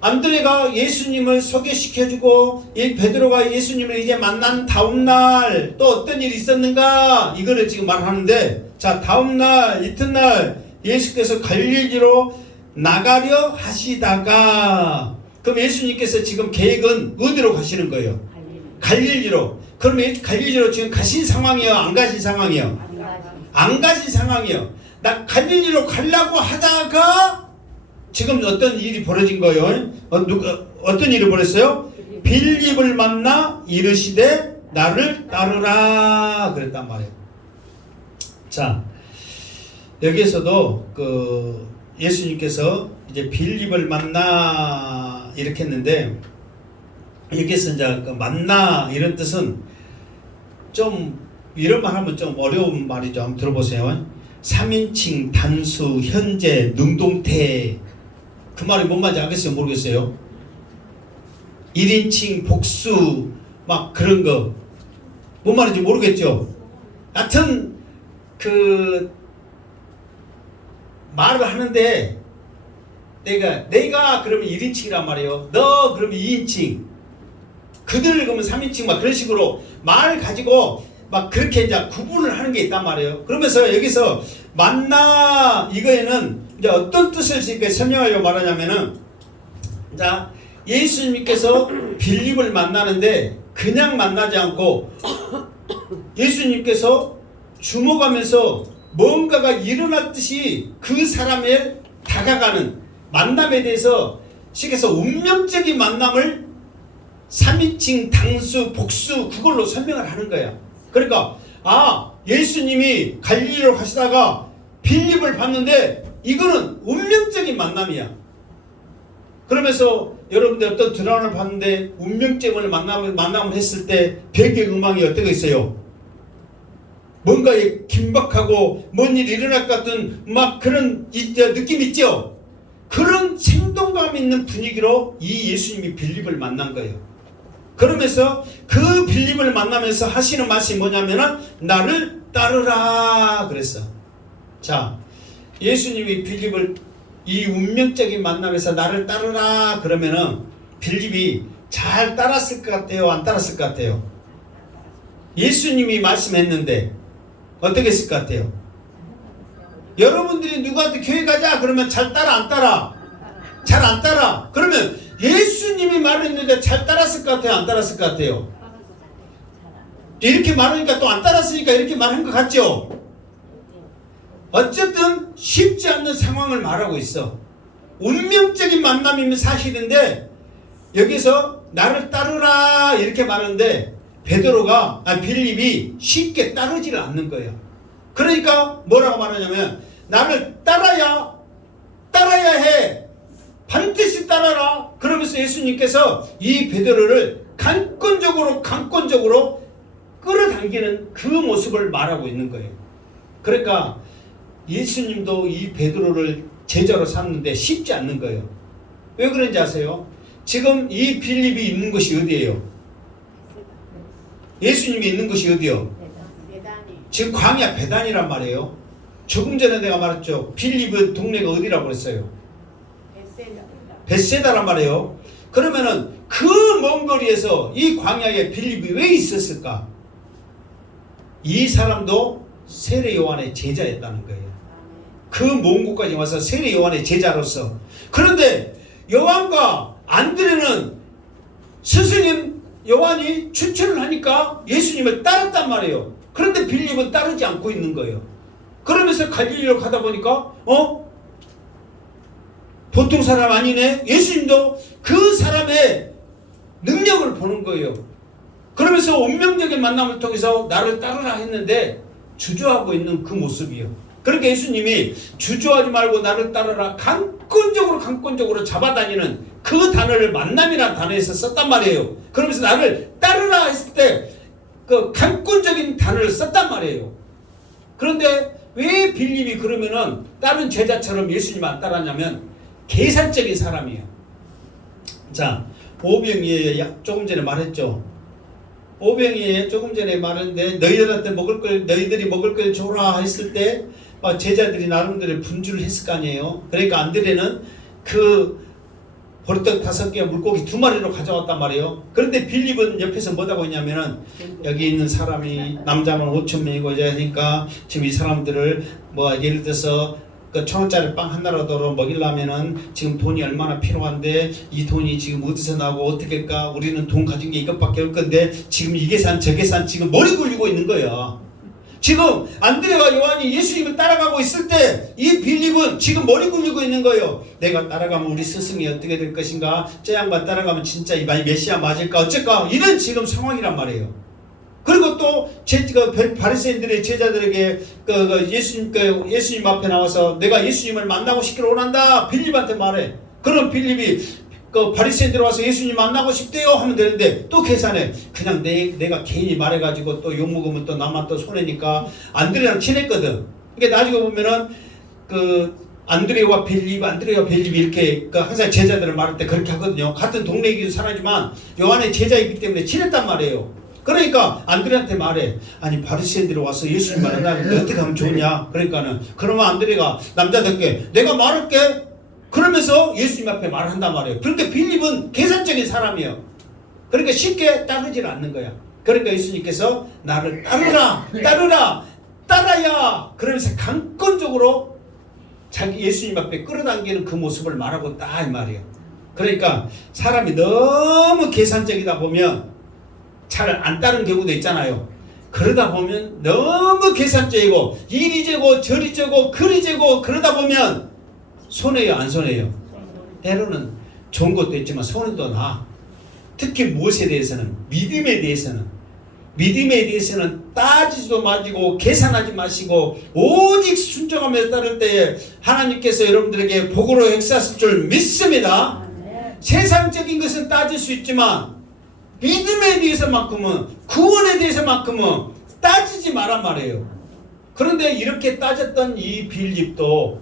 안드레가 예수님을 소개시켜주고 이 베드로가 예수님을 이제 만난 다음날 또 어떤 일이 있었는가, 이거를 지금 말하는데, 자, 다음날 이튿날 예수께서 갈릴리로 나가려 하시다가, 그럼 예수님께서 지금 계획은 어디로 가시는 거예요? 갈릴리로. 그럼 갈릴리로 지금 가신 상황이에요? 안 가신 상황이에요? 안 가신 상황이에요. 나 갈릴리로 가려고 하다가 지금 어떤 일이 벌어진 거예요? 어떤 일이 벌었어요? 빌립을 만나 이르시되 나를 따르라 그랬단 말이에요. 자, 여기에서도 그 예수님께서 이제 빌립을 만나 이렇게 했는데, 여기에서 이제 그 만나 이런 뜻은 좀 이런 말 하면 좀 어려운 말이죠. 한번 들어보세요. 3인칭, 단수, 현재, 능동태, 그 말이 뭔 말인지 알겠어요? 모르겠어요? 1인칭, 복수, 막 그런 거 뭔 말인지 모르겠죠? 하여튼 그 말을 하는데 내가 그러면 1인칭이란 말이에요. 너 그러면 2인칭, 그들 그러면 3인칭, 막 그런 식으로 말 가지고 막 그렇게 이제 구분을 하는 게 있단 말이에요. 그러면서 여기서 만나 이거에는 이제 어떤 뜻을 이렇게 설명하려고 말하냐면은, 자, 예수님께서 빌립을 만나는데 그냥 만나지 않고 예수님께서 주목하면서 뭔가가 일어났듯이 그 사람에 다가가는 만남에 대해서 식에서 운명적인 만남을 3인칭, 당수, 복수 그걸로 설명을 하는 거야. 그러니까 예수님이 갈릴리로 가시다가 빌립을 봤는데 이거는 운명적인 만남이야. 그러면서 여러분들 어떤 드라마를 봤는데 운명적인 만남을 했을 때 배경음악이 어떤 거 있어요? 뭔가에 긴박하고 뭔 일이 일어날 것 같은 막 그런 느낌 있죠? 그런 생동감 있는 분위기로 이 예수님이 빌립을 만난 거예요. 그러면서 그 빌립을 만나면서 하시는 말씀이 뭐냐면은 나를 따르라 그랬어. 자, 예수님이 빌립을 이 운명적인 만남에서 나를 따르라 그러면은 빌립이 잘 따랐을 것 같아요? 안 따랐을 것 같아요? 예수님이 말씀했는데 어떻게 했을 것 같아요? 여러분들이 누구한테 교회 가자 그러면 잘 따라 안 따라? 잘 안 따라. 그러면 예수님이 말했는데 잘 따랐을 것 같아요? 안 따랐을 것 같아요? 이렇게 말하니까 또 안 따랐으니까 이렇게 말한 것 같죠? 어쨌든 쉽지 않는 상황을 말하고 있어. 운명적인 만남이면 사실인데 여기서 나를 따르라 이렇게 말하는데 빌립이 쉽게 따르지를 않는 거예요. 그러니까 뭐라고 말하냐면 나를 따라야 해. 반드시 따라라. 그러면서 예수님께서 이 베드로를 강권적으로 끌어당기는 그 모습을 말하고 있는 거예요. 그러니까 예수님도 이 베드로를 제자로 삼는데 쉽지 않는 거예요. 왜 그런지 아세요? 지금 이 빌립이 있는 곳이 어디예요? 예수님이 있는 곳이 어디요? 지금 광야 베단이란 말이에요. 조금 전에 내가 말했죠. 빌립의 동네가 어디라고 그랬어요? 벳세다란 말이에요. 그러면은 그 먼 거리에서 이 광야에 빌립이 왜 있었을까? 이 사람도 세례 요한의 제자였다는 거예요. 그 먼 곳까지 와서 세례 요한의 제자로서. 그런데 요한과 안드레는 스승님 요한이 추천을 하니까 예수님을 따랐단 말이에요. 그런데 빌립은 따르지 않고 있는 거예요. 그러면서 갈릴리로 가다 보니까 보통 사람 아니네. 예수님도 그 사람의 능력을 보는 거예요. 그러면서 운명적인 만남을 통해서 나를 따르라 했는데 주저하고 있는 그 모습이요. 그러니까 예수님이 주저하지 말고 나를 따르라 강권적으로 잡아다니는 그 단어를 만남이라는 단어에서 썼단 말이에요. 그러면서 나를 따르라 했을 때 그 강권적인 단어를 썼단 말이에요. 그런데 왜 빌립이 그러면은 다른 제자처럼 예수님 안 따랐냐면 계산적인 사람이에요. 자, 오병이에 조금 전에 말했죠. 오병이에 조금 전에 말했는데 너희들이 먹을 걸 줘라 했을 때 제자들이 나름대로 분주를 했을 거 아니에요. 그러니까 안드레는 그 보리떡 5개 물고기 2마리로 가져왔단 말이에요. 그런데 빌립은 옆에서 뭐라고 했냐면은 여기 있는 사람이 남자만 5,000명이고 여자니까 지금 이 사람들을 예를 들어서 그 1,000원짜리 빵 하나라도 먹이려면은 지금 돈이 얼마나 필요한데 이 돈이 지금 어디서 나고 어떻게 할까? 우리는 돈 가진 게 이것밖에 없을 건데 지금 이 계산 저 계산 지금 머리 굴리고 있는 거예요. 지금 안드레와 요한이 예수님을 따라가고 있을 때 이 빌립은 지금 머리 굴리고 있는 거예요. 내가 따라가면 우리 스승이 어떻게 될 것인가? 저 양반 따라가면 진짜 이 메시아 맞을까? 어쩔까? 이런 지금 상황이란 말이에요. 그리고 또 바리새인들의 제자들에게 예수님 앞에 나와서 내가 예수님을 만나고 싶기를 원한다. 빌립한테 말해. 그럼 빌립이 바리새인들 와서 예수님 만나고 싶대요 하면 되는데 또 계산해. 그냥 내가 괜히 말해가지고 또 욕먹으면 또 나만 또 손해니까. 안드레랑 친했거든. 그러니까 나중에 보면은 안드레와 빌립이 이렇게 항상 제자들을 말할 때 그렇게 하거든요. 같은 동네이기도 사람이지만 요한의 제자이기 때문에 친했단 말이에요. 그러니까 안드레한테 말해. 아니 바리새인들이 와서 예수님 만나는데 어떻게 하면 좋냐? 그러면 안드레가 남자답게 내가 말할게. 그러면서 예수님 앞에 말한단 말이에요. 그러니까 빌립은 계산적인 사람이에요. 그러니까 쉽게 따르질 않는 거야. 그러니까 예수님께서 나를 따라야. 그러면서 강권적으로 자기 예수님 앞에 끌어당기는 그 모습을 말하고 있다 이 말이에요. 그러니까 사람이 너무 계산적이다 보면 잘 안 따르는 경우도 있잖아요. 그러다 보면 너무 계산적이고 이리 재고 저리 재고 그리 재고 그러다 보면 손해요 안 손해요? 때로는 좋은 것도 있지만 손해도 나. 특히 무엇에 대해서는 믿음에 대해서는 따지지도 마시고 계산하지 마시고 오직 순종하며 따를 때에 하나님께서 여러분들에게 복으로 역사하실 줄 믿습니다. 세상적인 것은 따질 수 있지만 믿음에 대해서만큼은 구원에 대해서만큼은 따지지 말란 말이에요. 그런데 이렇게 따졌던 이 빌립도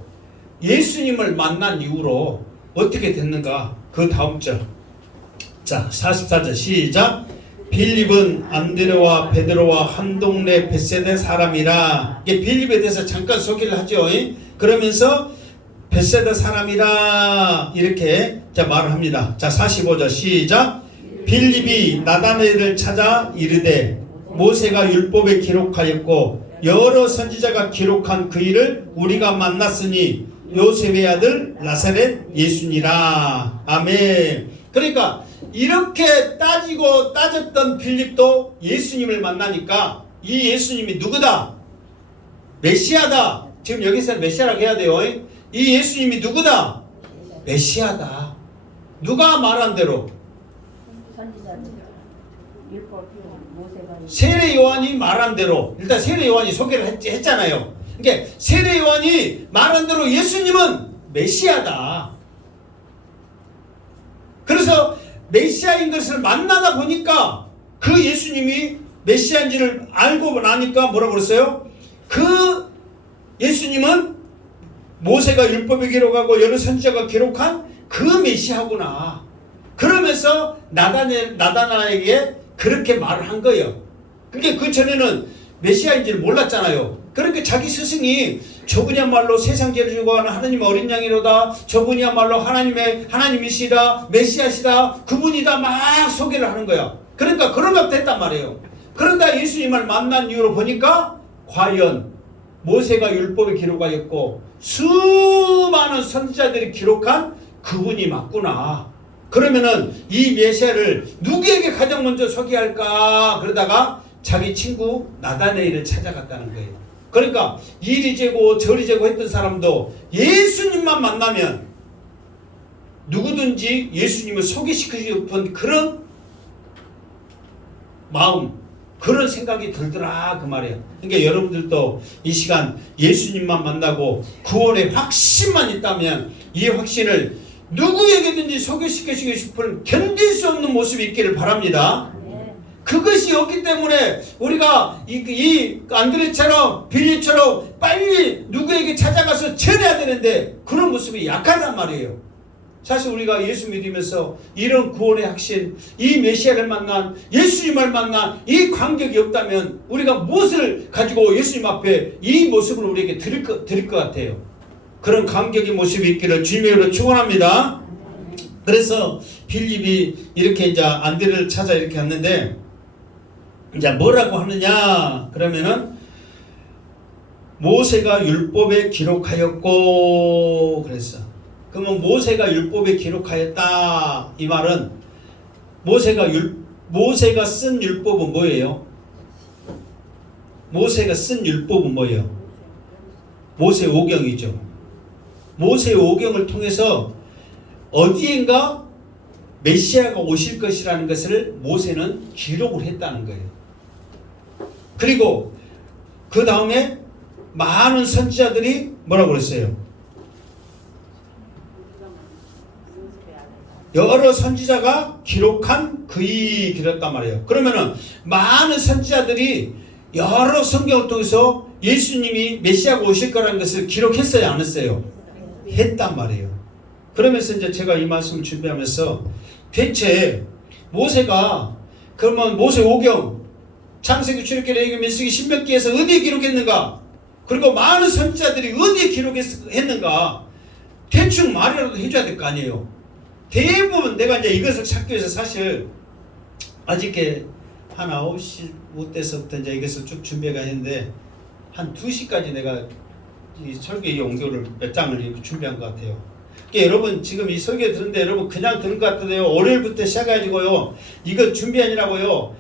예수님을 만난 이후로 어떻게 됐는가? 그 다음 절. 자, 44절 시작. 빌립은 안드레와 베드로와 한 동네 벳세다 사람이라. 이게 빌립에 대해서 잠깐 소개를 하죠. 그러면서 벳세다 사람이라 이렇게 말을 합니다. 자, 45절 시작. 빌립이 나다나엘을 찾아 이르되 모세가 율법에 기록하였고 여러 선지자가 기록한 그 일을 우리가 만났으니 요셉의 아들 나사렛 예수니라. 아멘. 그러니까 이렇게 따지고 따졌던 빌립도 예수님을 만나니까 이 예수님이 누구다? 메시아다. 지금 여기서 메시아라고 해야 돼요. 이 예수님이 누구다? 메시아다. 누가 말한 대로? 세례 요한이 말한 대로. 일단 세례 요한이 소개를 했잖아요. 그러니까 세례 요한이 말한 대로 예수님은 메시아다. 그래서 메시아인 것을 만나다 보니까 그 예수님이 메시아인지를 알고 나니까 뭐라고 그랬어요? 그 예수님은 모세가 율법에 기록하고 여러 선지자가 기록한 그 메시아구나. 그러면서 나다나에게 그렇게 말을 한 거예요. 그러니까 그 전에는 메시아인지를 몰랐잖아요. 그러니까 자기 스승이 저분이야말로 세상 죄를 지고 하는 하나님의 어린 양이로다. 저분이야말로 하나님이시다. 메시아시다. 그분이다. 막 소개를 하는 거야. 그러니까 그런 것 됐단 말이에요. 그런데 예수님을 만난 이후로 보니까 과연 모세가 율법에 기록하였고 수많은 선지자들이 기록한 그분이 맞구나. 그러면은 이 메시아를 누구에게 가장 먼저 소개할까? 그러다가 자기 친구 나다네일을 찾아갔다는 거예요. 그러니까 이리 재고 저리 재고 했던 사람도 예수님만 만나면 누구든지 예수님을 소개시키고 싶은 그런 마음, 그런 생각이 들더라 그 말이에요. 그러니까 여러분들도 이 시간 예수님만 만나고 구원의 확신만 있다면 이 확신을 누구에게든지 소개시키고 싶은 견딜 수 없는 모습이 있기를 바랍니다. 그것이 없기 때문에 우리가 이 안드레처럼 빌립처럼 빨리 누구에게 찾아가서 전해야 되는데 그런 모습이 약하단 말이에요. 사실 우리가 예수 믿으면서 이런 구원의 확신, 이 메시아를 만난 예수님을 만난 이 감격이 없다면 우리가 무엇을 가지고 예수님 앞에 이 모습을 우리에게 드릴 것 같아요. 그런 감격의 모습이 있기를 주님으로 축원합니다. 그래서 빌립이 이렇게 이제 안드레를 찾아 이렇게 갔는데 이제 뭐라고 하느냐 그러면은 모세가 율법에 기록하였고 그랬어. 그러면 모세가 율법에 기록하였다 이 말은 모세가 쓴 율법은 뭐예요? 모세가 쓴 율법은 뭐예요? 모세 오경이죠. 모세 오경을 통해서 어디엔가 메시아가 오실 것이라는 것을 모세는 기록을 했다는 거예요. 그리고 그 다음에 많은 선지자들이 뭐라고 그랬어요? 여러 선지자가 기록한 글이 기록했단 말이에요. 그러면은 많은 선지자들이 여러 성경을 통해서 예수님이 메시아가 오실 거라는 것을 기록했어요, 안 했어요? 했단 말이에요. 그러면서 이제 제가 이 말씀을 준비하면서 대체 모세가 그러면 모세 오경, 창세기, 출애굽기, 레위기, 민수기, 신명기에서 어디에 기록했는가? 그리고 많은 선지자들이 어디에 기록했는가? 대충 말이라도 해줘야 될 거 아니에요. 대부분 내가 이제 이것을 찾기 위해서 사실 아직게 한 9시 때서부터 이제 이것을 쭉 준비가 했는데 한 2시까지 내가 이 설계 연교를 몇 장을 이렇게 준비한 것 같아요. 그러니까 여러분 지금 이 설계 듣는데 여러분 그냥 듣는 것 같은데요. 월요일부터 시작해가지고요. 이거 준비 아니라고요.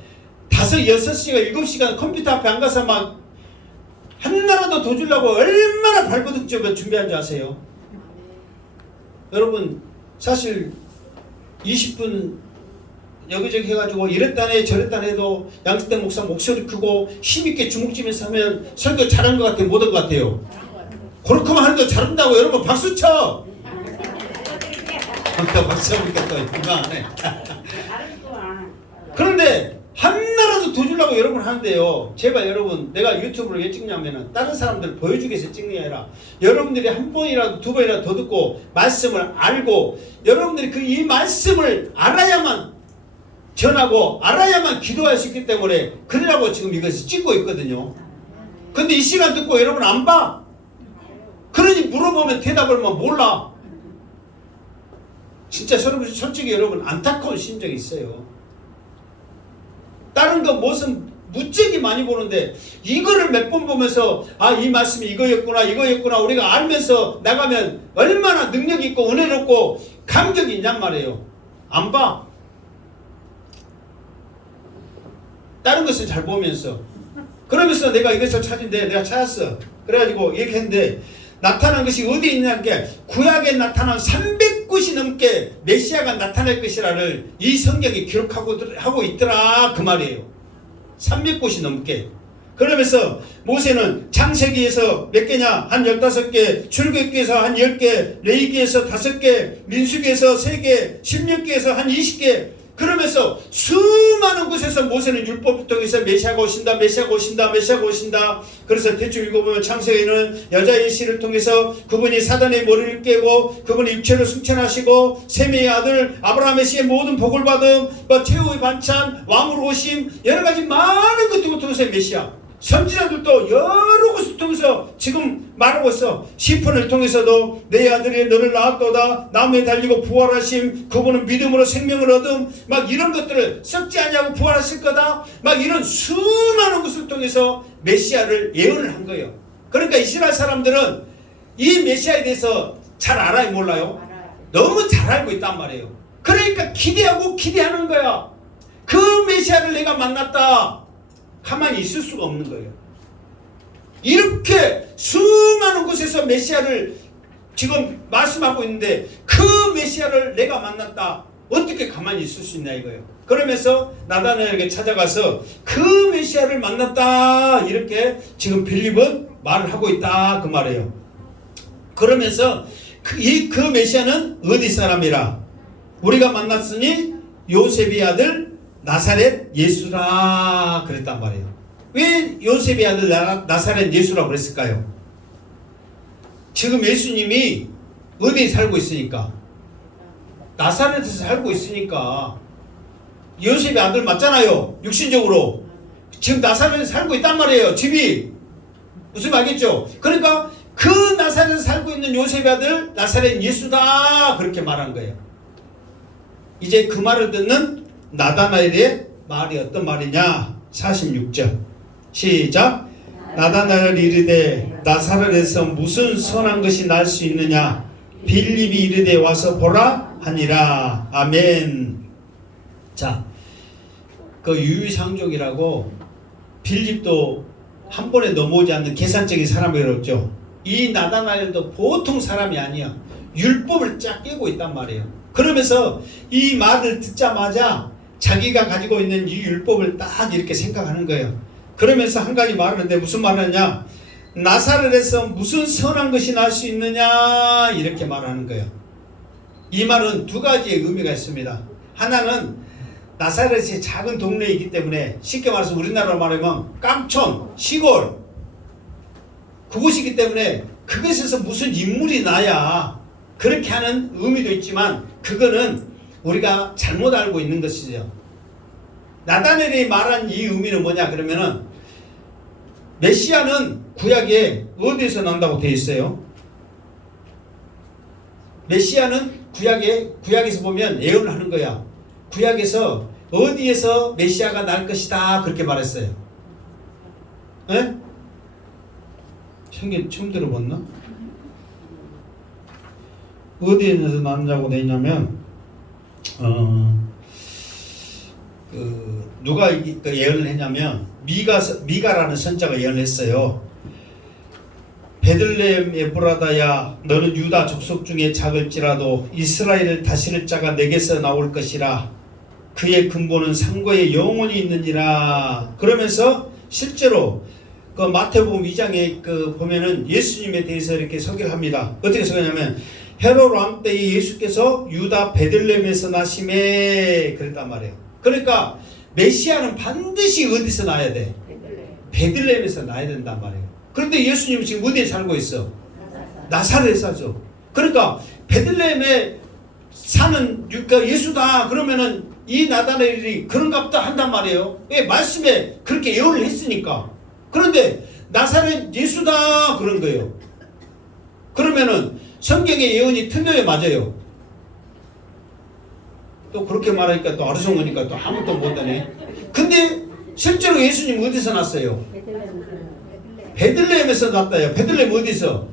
5, 6시간, 7시간 컴퓨터 앞에 안 가서 막 하나라도 더 주려고 얼마나 발버둥 준비한 줄 아세요? 여러분 사실 20분 여기저기 해가지고 이랬다네 저랬다네 해도 양승태 목사 목소리 크고 힘있게 주먹쥐면서 하면 설교 잘한 것 같아요? 못한 것 같아요? 그렇게만 하는데 잘한다고 여러분 박수 쳐! 또 박수 쳐보니까 또 이만하네. 그런데 하나라도 더 주려고 여러분 하는데요. 제발 여러분 내가 유튜브를 왜 찍냐면은 다른 사람들 보여주기 위해서 찍는 게 아니라 여러분들이 한 번이라도 두 번이라도 더 듣고 말씀을 알고 여러분들이 이 말씀을 알아야만 전하고 알아야만 기도할 수 있기 때문에 그러라고 지금 이것을 찍고 있거든요. 근데 이 시간 듣고 여러분 안 봐? 그러니 물어보면 대답을 몰라. 진짜 솔직히 여러분 안타까운 심정이 있어요. 다른 거 무슨 무지하게 많이 보는데 이거를 몇 번 보면서 이 말씀이 이거였구나 우리가 알면서 나가면 얼마나 능력이 있고 은혜롭고 감격이 있냔 말이에요. 안 봐. 다른 것을 잘 보면서. 그러면서 내가 이것을 찾은데 내가 찾았어. 그래가지고 이렇게 했는데 나타난 것이 어디에 있냐게 구약에 나타난 300곳이 넘게 메시아가 나타날 것이라를 이 성경이 기록하고 있더라 그 말이에요. 300곳이 넘게. 그러면서 모세는 창세기에서 몇 개냐? 한 15개, 출애굽기에서 한 10개, 레위기에서 5개, 민수기에서 3개, 신명기에서 한 20개. 그러면서 수많은 곳에서 모세는 율법을 통해서 메시아가 오신다, 메시아가 오신다, 메시아가 오신다. 그래서 대충 읽어보면 창세기는 여자의 씨를 통해서 그분이 사단의 머리를 깨고 그분이 육체로 승천하시고 셈의 아들 아브라함의 씨의 모든 복을 받음, 최후의 반찬, 왕으로 오심, 여러 가지 많은 것들을 통해서 메시아. 선지자들도 여러 곳을 통해서 지금 말하고 있어. 시편을 통해서도 내 아들이 너를 낳았도다, 나무에 달리고 부활하심, 그분은 믿음으로 생명을 얻음, 막 이런 것들을 썩지 않냐고 부활하실 거다, 막 이런 수많은 것을 통해서 메시아를 예언을 한 거예요. 그러니까 이스라엘 사람들은 이 메시아에 대해서 잘 알아요, 몰라요? 너무 잘 알고 있단 말이에요. 그러니까 기대하고 기대하는 거야. 그 메시아를 내가 만났다, 가만히 있을 수가 없는 거예요. 이렇게 수많은 곳에서 메시아를 지금 말씀하고 있는데 그 메시아를 내가 만났다, 어떻게 가만히 있을 수 있냐 이거예요. 그러면서 나다나엘에게 찾아가서 그 메시아를 만났다, 이렇게 지금 빌립은 말을 하고 있다 그 말이에요. 그러면서 그 메시아는 어디 사람이라? 우리가 만났으니 요셉의 아들 나사렛 예수라 그랬단 말이에요. 왜 요셉의 아들 나사렛 예수라고 그랬을까요? 지금 예수님이 어디에 살고 있으니까? 나사렛에서 살고 있으니까. 요셉의 아들 맞잖아요, 육신적으로. 지금 나사렛에 살고 있단 말이에요, 집이. 무슨 말이겠죠? 그러니까 그 나사렛에 살고 있는 요셉의 아들 나사렛 예수다, 그렇게 말한 거예요. 이제 그 말을 듣는 나다나엘의 말이 어떤 말이냐? 46절 시작. 나다나엘 이르되 나사렛에서 무슨 선한 것이 날 수 있느냐? 빌립이 이르되 와서 보라 하니라. 아멘. 자, 그 유유상종이라고 빌립도 한 번에 넘어오지 않는 계산적인 사람이었죠. 이 나다나엘도 보통 사람이 아니야. 율법을 쫙 깨고 있단 말이에요. 그러면서 이 말을 듣자마자 자기가 가지고 있는 이 율법을 딱 이렇게 생각하는 거예요. 그러면서 한 가지 말을 하는데 무슨 말을 하냐? 나사렛에서 무슨 선한 것이 날 수 있느냐, 이렇게 말하는 거예요. 이 말은 두 가지의 의미가 있습니다. 하나는 나사렛이 작은 동네이기 때문에, 쉽게 말해서 우리나라로 말하면 깡촌, 시골, 그곳이기 때문에 그것에서 무슨 인물이 나야, 그렇게 하는 의미도 있지만 그거는 우리가 잘못 알고 있는 것이죠. 나다나엘이 말한 이 의미는 뭐냐 그러면은, 메시아는 구약에 어디에서 난다고 되어 있어요? 메시아는 구약에서 보면 예언을 하는 거야. 구약에서 어디에서 메시아가 날 것이다, 그렇게 말했어요. 에? 처음 들어봤나? 어디에서 난다고 되어 있냐면, 누가 그 예언을 했냐면 미가라는 선자가 예언을 했어요. 베들레헴 에브라다야, 너는 유다 족속 중에 작을지라도 이스라엘을 다스릴 자가 내게서 나올 것이라. 그의 근본은 상고에 영원히 있느니라. 그러면서 실제로 그 마태복음 2장에 그 보면은 예수님에 대해서 이렇게 소개를 합니다. 어떻게 소개하냐면, 헤롯 왕 때에 예수께서 유다 베들레헴에서 나심에, 그랬단 말이에요. 그러니까 메시아는 반드시 어디서 나야 돼? 베들레헴에서 나야 된단 말이에요. 그런데 예수님은 지금 어디에 살고 있어? 나사렛에 살죠. 그러니까 베들레헴에 사는 예수다 그러면은 이 나다나엘이 그런갑다 한단 말이에요. 왜? 말씀에 그렇게 예언을 했으니까. 그런데 나사렛 예수다 그런 거예요. 그러면은 성경의 예언이 틀려요, 맞아요? 또 그렇게 말하니까 또 아르송하니까 또 아무것도 못하네. 근데 실제로 예수님 어디서 났어요? 베들레헴에서 났다요. 베들레헴 어디서?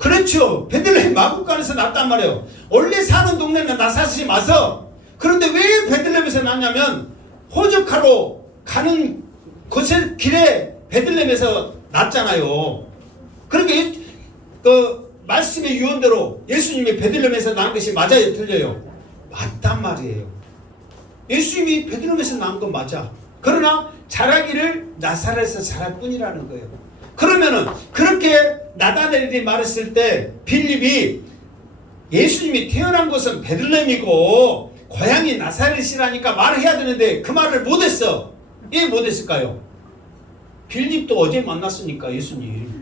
그렇죠. 베들레헴 마구간에서 났단 말이에요. 원래 사는 동네는 나사렛이 맞아. 그런데 왜 베들레헴에서 났냐면 호적하러 가는 곳에 길에 베들레헴에서 났잖아요. 그러니까 그 말씀의 유언대로 예수님이 베들레헴에서 난 것이 맞아요, 틀려요? 맞단 말이에요. 예수님이 베들레헴에서 난 건 맞아. 그러나 자라기를 나사렛에서 자랄 뿐이라는 거예요. 그러면은 그렇게 나다나엘이 말했을 때 빌립이 예수님이 태어난 곳은 베들레헴이고 고향이 나사렛이라니까 말을 해야 되는데 그 말을 못했어. 왜 못했을까요? 빌립도 어제 만났으니까 예수님.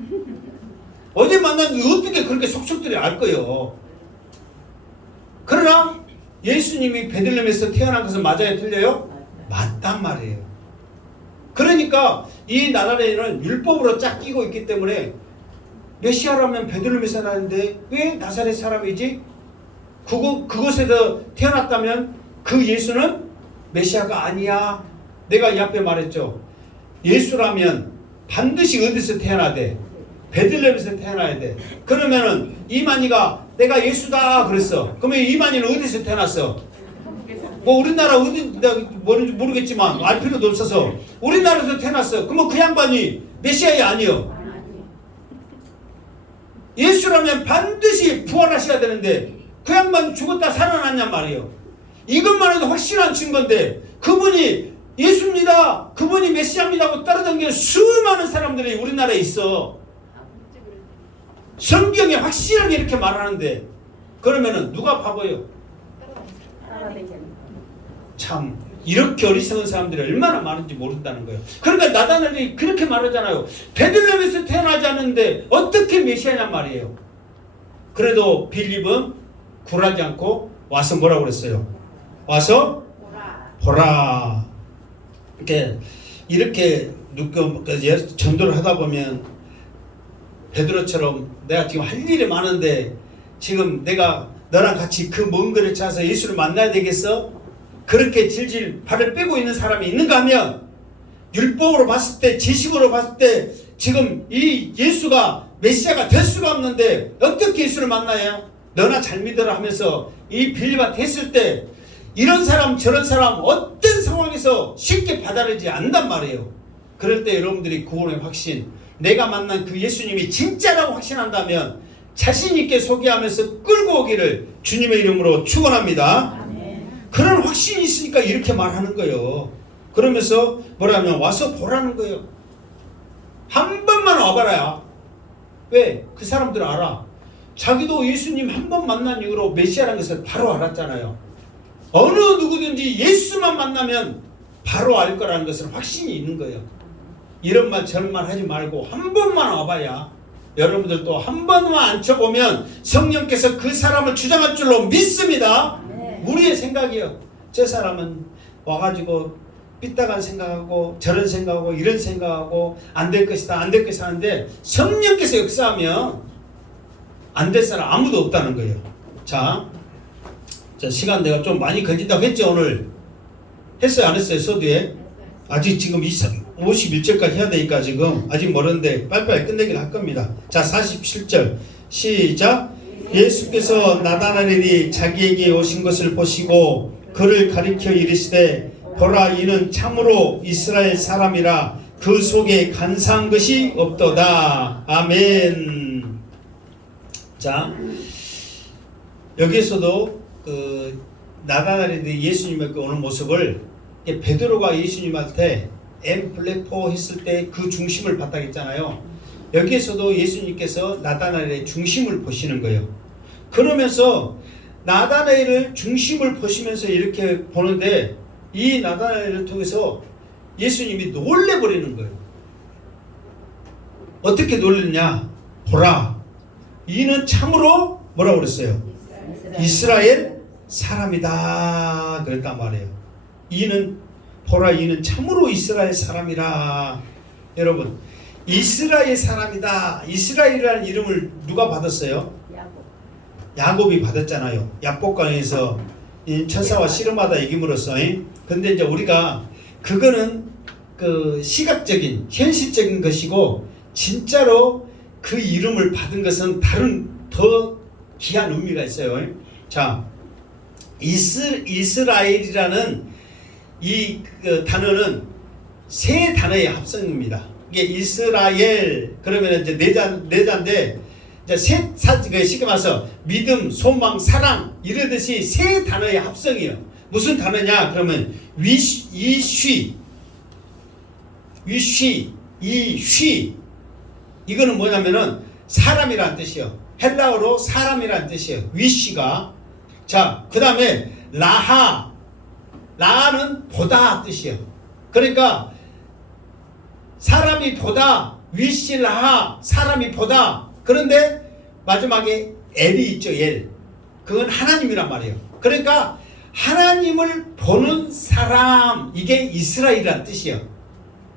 어제 만났는데 어떻게 그렇게 속속들이 알 거예요. 그러나 예수님이 베들레헴에서 태어난 것은 맞아요, 틀려요? 맞단 말이에요. 그러니까 이 나다나엘은 율법으로 짝 끼고 있기 때문에 메시아라면 베들레헴에서 나는데 왜 나사렛 사람이지? 그곳에서 태어났다면 그 예수는 메시아가 아니야. 내가 이 앞에 말했죠. 예수라면 반드시 어디서 태어나야 돼? 베들레헴에서 태어나야 돼. 그러면은 이만희가 내가 예수다 그랬어. 그러면 이만희는 어디서 태어났어? 뭐 우리나라 어디 뭐는지 모르겠지만 알 필요도 없어서 우리나라에서 태어났어. 그러면 그 양반이 메시아이 아니요. 예수라면 반드시 부활하셔야 되는데 그 양반이 죽었다 살아났냔 말이에요. 이것만 해도 확실한 증거인데 그분이 예수입니다. 그분이 메시아입니다 하고 따라다니는 수많은 사람들이 우리나라에 있어. 성경에 확실하게 이렇게 말하는데 그러면은 누가 바보예요? 참 이렇게 어리석은 사람들이 얼마나 많은지 모른다는 거예요. 그러니까 나다나엘이 그렇게 말하잖아요. 베들레헴에서 태어나지 않는데 어떻게 메시아냔 말이에요. 그래도 빌립은 굴하지 않고 와서 뭐라고 그랬어요? 와서 보라. 이렇게 전도를 하다 보면 베드로처럼 내가 지금 할 일이 많은데 지금 내가 너랑 같이 그 먼 거리를 찾아서 예수를 만나야 되겠어? 그렇게 질질 발을 빼고 있는 사람이 있는가 하면 율법으로 봤을 때 지식으로 봤을 때 지금 이 예수가 메시아가 될 수가 없는데 어떻게 예수를 만나야? 너나 잘 믿어라 하면서 이 빌립한테 했을 때 이런 사람 저런 사람 어떤 상황에서 쉽게 받아들이지 않는단 말이에요. 그럴 때 여러분들이 구원의 확신, 내가 만난 그 예수님이 진짜라고 확신한다면 자신 있게 소개하면서 끌고 오기를 주님의 이름으로 축원합니다. 그런 확신이 있으니까 이렇게 말하는 거예요. 그러면서 뭐라면 와서 보라는 거예요. 한 번만 와봐라야. 왜? 그 사람들은 알아. 자기도 예수님 한 번 만난 이후로 메시아라는 것을 바로 알았잖아요. 어느 누구든지 예수만 만나면 바로 알 거라는 것을 확신이 있는 거예요. 이런 말 저런 말 하지 말고 한 번만 와봐야 여러분들도 한 번만 앉혀보면 성령께서 그 사람을 주장할 줄로 믿습니다. 우리의 생각이요. 저 사람은 와가지고 삐딱한 생각하고 저런 생각하고 이런 생각하고 안 될 것이다 안 될 것이다 하는데 성령께서 역사하면 안 될 사람 아무도 없다는 거예요. 자 시간 내가 좀 많이 걸린다고 했죠. 오늘 했어요 안 했어요? 서두에 아직 지금 51절까지 해야 되니까 지금 아직 멀었는데 빨리빨리 끝내긴 할 겁니다. 자 47절 시작. 예수께서 나다나엘이 자기에게 오신 것을 보시고 그를 가리켜 이르시되 보라 이는 참으로 이스라엘 사람이라 그 속에 간사한 것이 없도다. 아멘. 자 여기에서도 그 나다나엘이 예수님에게 오는 모습을 베드로가 예수님한테 엠플레포 했을 때 그 중심을 바탕했잖아요. 여기에서도 예수님께서 나다나엘의 중심을 보시는 거예요. 그러면서 나다나엘을 중심을 보시면서 이렇게 보는데 이 나다나엘을 통해서 예수님이 놀래버리는 거예요. 어떻게 놀랬냐? 보라 이는 참으로 뭐라고 그랬어요? 이스라엘 사람이다 그랬단 말이에요. 이는 보라 이는 참으로 이스라엘 사람이라. 여러분 이스라엘 사람이다. 이스라엘이라는 이름을 누가 받았어요? 야곱이 받았잖아요. 야복강에서 천사와 씨름하다 이김으로써. 근데 이제 우리가 그거는 그 시각적인 현실적인 것이고 진짜로 그 이름을 받은 것은 다른 더 귀한 의미가 있어요. 자, 이스라엘이라는 이 단어는 세 단어의 합성입니다. 이게 이스라엘 그러면 이제 네자인데 이제 쉽게 말해서 믿음, 소망, 사랑 이러듯이 세 단어의 합성이에요. 무슨 단어냐? 그러면 이쉬 이거는 뭐냐면은 사람이라는 뜻이에요. 헬라어로 사람이라는 뜻이에요. 위쉬가. 자, 그 다음에 라하는 보다 뜻이에요. 그러니까 사람이 보다, 위시 라하, 사람이 보다. 그런데 마지막에 엘이 있죠, 엘. 그건 하나님이란 말이에요. 그러니까 하나님을 보는 사람, 이게 이스라엘이란 뜻이에요.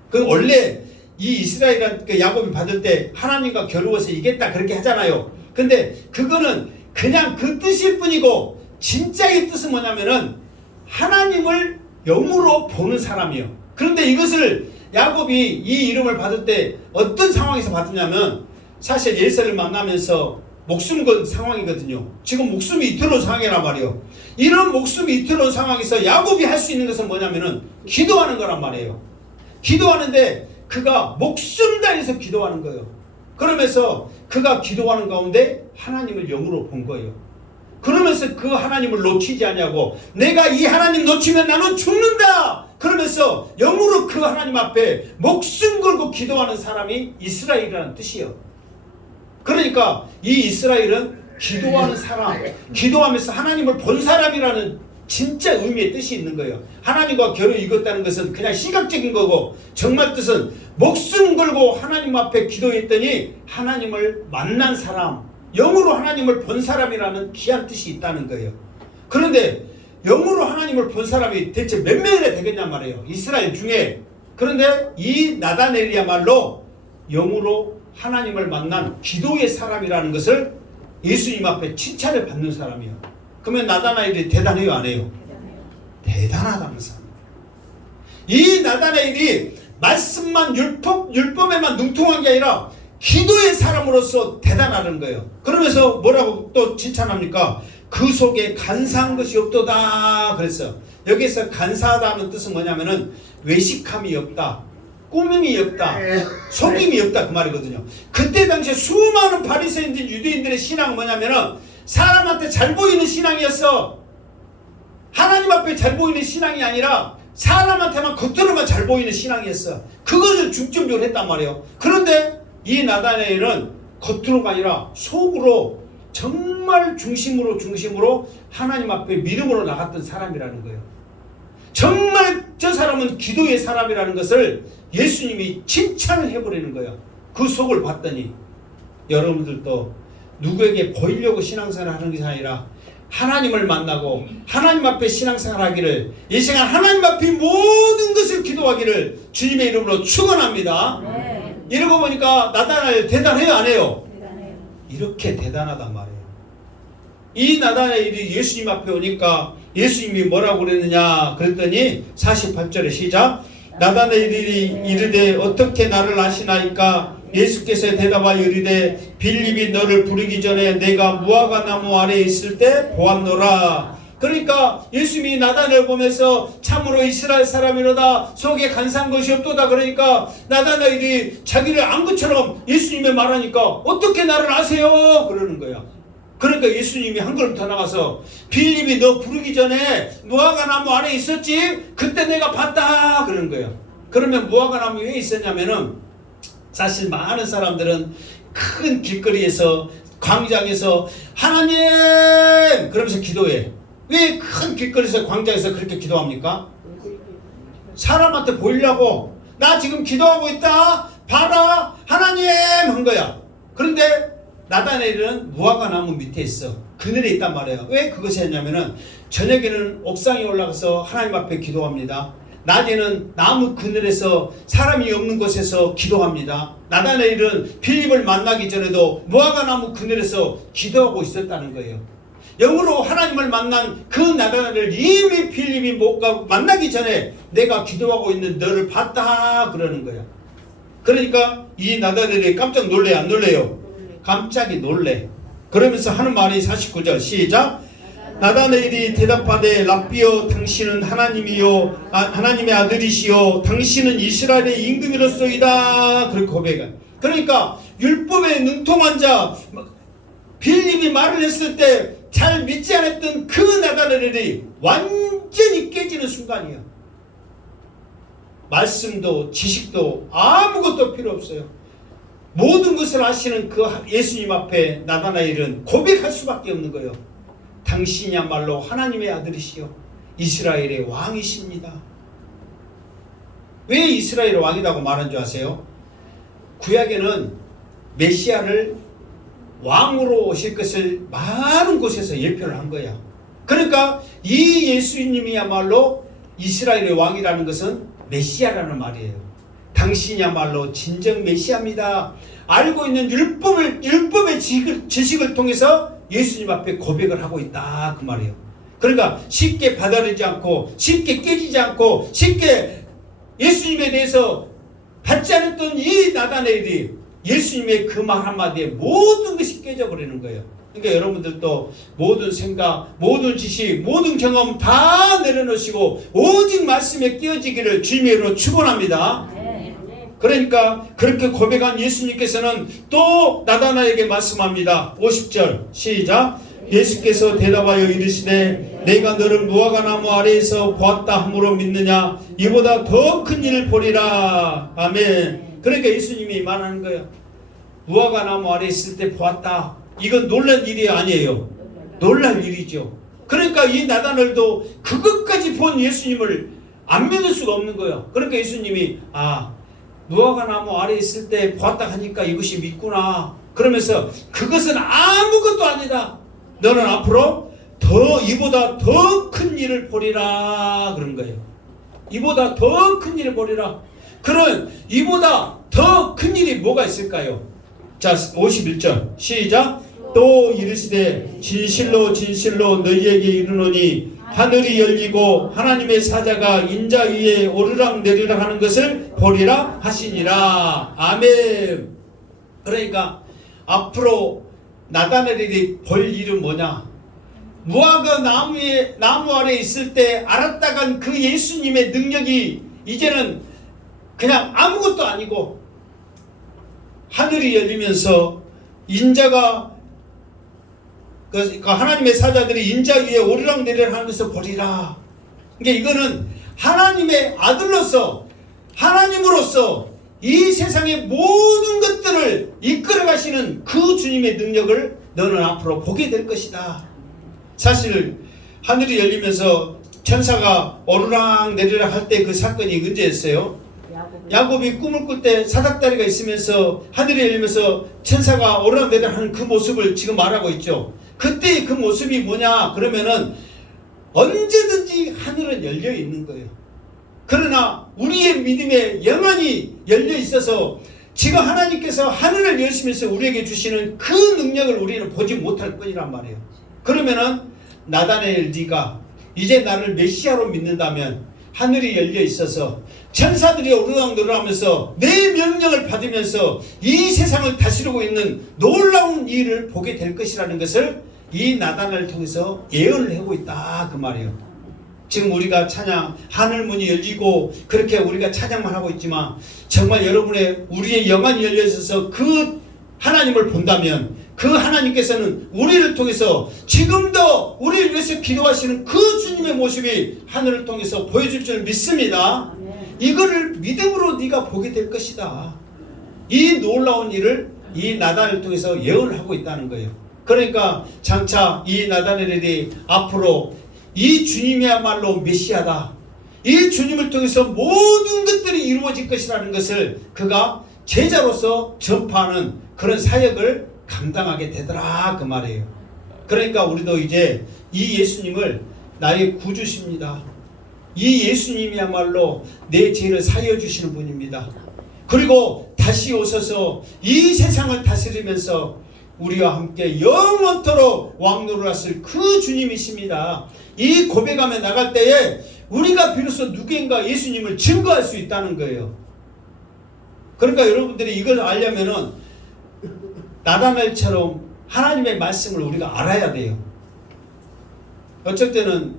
그 원래 이 이스라엘이란 그 야곱이 받을 때 하나님과 겨루어서 이겼다 그렇게 하잖아요. 근데 그거는 그냥 그 뜻일 뿐이고 진짜의 뜻은 뭐냐면은 하나님을 영으로 보는 사람이에요. 그런데 이것을 야곱이 이 이름을 받을 때 어떤 상황에서 받았냐면 사실 예수를 만나면서 목숨 건 상황이거든요. 지금 목숨이 이틀로 상황이란 말이에요. 이런 목숨이 이틀로 상황에서 야곱이 할 수 있는 것은 뭐냐면은 기도하는 거란 말이에요. 기도하는데 그가 목숨 다해서 기도하는 거예요. 그러면서 그가 기도하는 가운데 하나님을 영으로 본 거예요. 그러면서 그 하나님을 놓치지 않냐고, 내가 이 하나님 놓치면 나는 죽는다 그러면서 영으로 그 하나님 앞에 목숨 걸고 기도하는 사람이 이스라엘이라는 뜻이에요. 그러니까 이 이스라엘은 기도하는 사람, 기도하면서 하나님을 본 사람이라는 진짜 의미의 뜻이 있는 거예요. 하나님과 결을 이뤘다는 것은 그냥 시각적인 거고, 정말 뜻은 목숨 걸고 하나님 앞에 기도했더니 하나님을 만난 사람, 영으로 하나님을 본 사람이라는 귀한 뜻이 있다는 거예요. 그런데 영으로 하나님을 본 사람이 대체 몇 명이나 되겠냔 말이에요, 이스라엘 중에. 그런데 이 나다넬이야말로 영으로 하나님을 만난 기도의 사람이라는 것을 예수님 앞에 칭찬을 받는 사람이에요. 그러면 나다나엘이 대단해요, 안 해요? 대단하다는 사람. 이 나다나엘이 말씀만 율법에만 능통한 게 아니라 기도의 사람으로서 대단하는 거예요. 그러면서 뭐라고 또 칭찬합니까? 그 속에 간사한 것이 없도다 그랬어요. 여기서 간사하다는 뜻은 뭐냐면은 외식함이 없다, 꾸밈이 없다, 속임이 없다 그 말이거든요. 그때 당시에 수많은 바리새인들 유대인들의 신앙은 뭐냐면은 사람한테 잘 보이는 신앙이었어. 하나님 앞에 잘 보이는 신앙이 아니라 사람한테만 겉으로만 잘 보이는 신앙이었어. 그것을 중점적으로 했단 말이에요. 그런데 이 나다나엘은 겉으로가 아니라 속으로 정말 중심으로 하나님 앞에 믿음으로 나갔던 사람이라는 거예요. 정말 저 사람은 기도의 사람이라는 것을 예수님이 칭찬을 해버리는 거예요. 그 속을 봤더니. 여러분들도 누구에게 보이려고 신앙생활을 하는 것이 아니라 하나님을 만나고 하나님 앞에 신앙생활 하기를, 이 시간 하나님 앞에 모든 것을 기도하기를 주님의 이름으로 축원합니다. 네. 이러고 보니까 나다나엘 대단해요, 안 해요? 대단해요. 이렇게 대단하단 말이에요. 이 나다나엘이 예수님 앞에 오니까 예수님이 뭐라고 그랬느냐 그랬더니 48절에 시작. 나다나엘이 이르되 어떻게 나를 아시나이까? 예수께서 대답하여 이르되 빌립이 너를 부르기 전에 내가 무화과 나무 아래에 있을 때 보았노라. 그러니까 예수님이 나다나엘 보면서 참으로 이스라엘 사람이로다, 속에 간사한 것이 없도다. 그러니까 나다나엘이 자기를 안 것처럼 예수님의 말하니까 어떻게 나를 아세요? 그러는 거야. 그러니까 예수님이 한 걸음 더 나가서 빌립이 너 부르기 전에 무화과 나무 아래에 있었지? 그때 내가 봤다. 그러는 거예요. 그러면 무화과 나무 왜 있었냐면은 사실 많은 사람들은 큰 길거리에서 광장에서 하나님 그러면서 기도해. 왜 큰 길거리에서 광장에서 그렇게 기도합니까? 사람한테 보이려고. 나 지금 기도하고 있다, 봐라, 하나님 한 거야. 그런데 나다나엘은 무화과 나무 밑에 있어. 그늘에 있단 말이에요. 왜 그것이 했냐면은 저녁에는 옥상에 올라가서 하나님 앞에 기도합니다. 낮에는 나무 그늘에서 사람이 없는 곳에서 기도합니다. 나다나엘은 빌립을 만나기 전에도 무화과 나무 그늘에서 기도하고 있었다는 거예요. 영으로 하나님을 만난 그 나다나엘을 이미 빌립이 만나기 전에 내가 기도하고 있는 너를 봤다 그러는 거야. 그러니까 이 나다넬이 깜짝 놀래 안 놀래요? 깜짝이 놀래. 그러면서 하는 말이 49절 시작. 나다넬이 대답하되 랍비여 당신은 하나님이요 하나님의 아들이시요 당신은 이스라엘의 임금이로소이다. 그렇게 고백해. 그러니까 율법에 능통한 자 빌립이 말을 했을 때 잘 믿지 않았던 그 나다넬이 완전히 깨지는 순간이에요. 말씀도 지식도 아무것도 필요 없어요. 모든 것을 아시는 그 예수님 앞에 나다나엘은 고백할 수밖에 없는 거예요. 당신이야말로 하나님의 아들이시요 이스라엘의 왕이십니다. 왜 이스라엘의 왕이라고 말한 줄 아세요? 구약에는 메시아를 왕으로 오실 것을 많은 곳에서 예표를 한 거야. 그러니까 이 예수님이야말로 이스라엘의 왕이라는 것은 메시아라는 말이에요. 당신이야말로 진정 메시아입니다. 알고 있는 율법의 지식을 통해서 예수님 앞에 고백을 하고 있다 그 말이에요. 그러니까 쉽게 받아들이지 않고 쉽게 깨지지 않고 쉽게 예수님에 대해서 받지 않았던 이 나다넬이 예수님의 그 말 한마디에 모든 것이 깨져버리는 거예요. 그러니까 여러분들도 모든 생각, 모든 지식, 모든 경험 다 내려놓으시고 오직 말씀에 끼어지기를 주님의 이름으로 축원합니다. 그러니까 그렇게 고백한 예수님께서는 또 나다나에게 말씀합니다. 50절 시작. 예수께서 대답하여 이르시되 내가 너를 무화과나무 아래에서 보았다 함으로 믿느냐 이보다 더 큰 일을 보리라. 아멘. 그러니까 예수님이 말하는 거예요. 무화과나무 아래 있을 때 보았다. 이건 놀란 일이 아니에요. 놀랄 일이죠. 그러니까 이 나다넬도 그것까지 본 예수님을 안 믿을 수가 없는 거예요. 그러니까 예수님이 무화과나무 아래 있을 때 보았다 하니까 이것이 믿구나. 그러면서 그것은 아무것도 아니다. 너는 앞으로 이보다 더 큰 일을 보리라 그런 거예요. 이보다 더 큰 일을 보리라. 그런 이보다 더 큰 일이 뭐가 있을까요? 자 51절 시작. 또 이르시되 진실로 진실로 너희에게 이르노니 하늘이 열리고 하나님의 사자가 인자 위에 오르락내리락 하는 것을 보리라 하시니라. 아멘. 그러니까 앞으로 나다넬이 볼 일은 뭐냐? 무화과 나무 아래 있을 때 알았다간 그 예수님의 능력이 이제는 그냥 아무것도 아니고 하늘이 열리면서 인자가 하나님의 사자들이 인자 위에 오르락내리락 하는 것을 보리라. 그러니까 이거는 하나님의 아들로서 하나님으로서 이 세상의 모든 것들을 이끌어 가시는 그 주님의 능력을 너는 앞으로 보게 될 것이다. 사실 하늘이 열리면서 천사가 오르락내리락 할 때 그 사건이 언제였어요? 야곱이 꿈을 꿀 때 사닥다리가 있으면서 하늘이 열리면서 천사가 오르락내리락 하는 그 모습을 지금 말하고 있죠. 그때 그 모습이 뭐냐 그러면은 언제든지 하늘은 열려 있는 거예요. 그러나 우리의 믿음에 영원히 열려 있어서 지금 하나님께서 하늘을 여시면서 우리에게 주시는 그 능력을 우리는 보지 못할 뿐이란 말이에요. 그러면은 나다넬 네가 이제 나를 메시아로 믿는다면 하늘이 열려 있어서 천사들이 오르락내리락하면서 내 명령을 받으면서 이 세상을 다스리고 있는 놀라운 일을 보게 될 것이라는 것을 이 나다넬을 통해서 예언을 하고 있다 그 말이에요. 지금 우리가 찬양 하늘문이 열리고 그렇게 우리가 찬양만 하고 있지만 정말 우리의 영안이 열려 있어서 그 하나님을 본다면 그 하나님께서는 우리를 통해서 지금도 우리를 위해서 기도하시는 그 주님의 모습이 하늘을 통해서 보여줄 줄 믿습니다. 이거를 믿음으로 네가 보게 될 것이다. 이 놀라운 일을 이 나다넬을 통해서 예언을 하고 있다는 거예요. 그러니까 장차 이 나다넬이 앞으로 이 주님이야말로 메시아다. 이 주님을 통해서 모든 것들이 이루어질 것이라는 것을 그가 제자로서 전파하는 그런 사역을 감당하게 되더라 그 말이에요. 그러니까 우리도 이제 이 예수님을 나의 구주십니다. 이 예수님이야말로 내 죄를 사여 주시는 분입니다. 그리고 다시 오셔서 이 세상을 다스리면서 우리와 함께 영원토록 왕노를 하실 그 주님이십니다. 이 고백하며 나갈 때에 우리가 비로소 누구인가 예수님을 증거할 수 있다는 거예요. 그러니까 여러분들이 이걸 알려면은 나다넬처럼 하나님의 말씀을 우리가 알아야 돼요. 어쩔 때는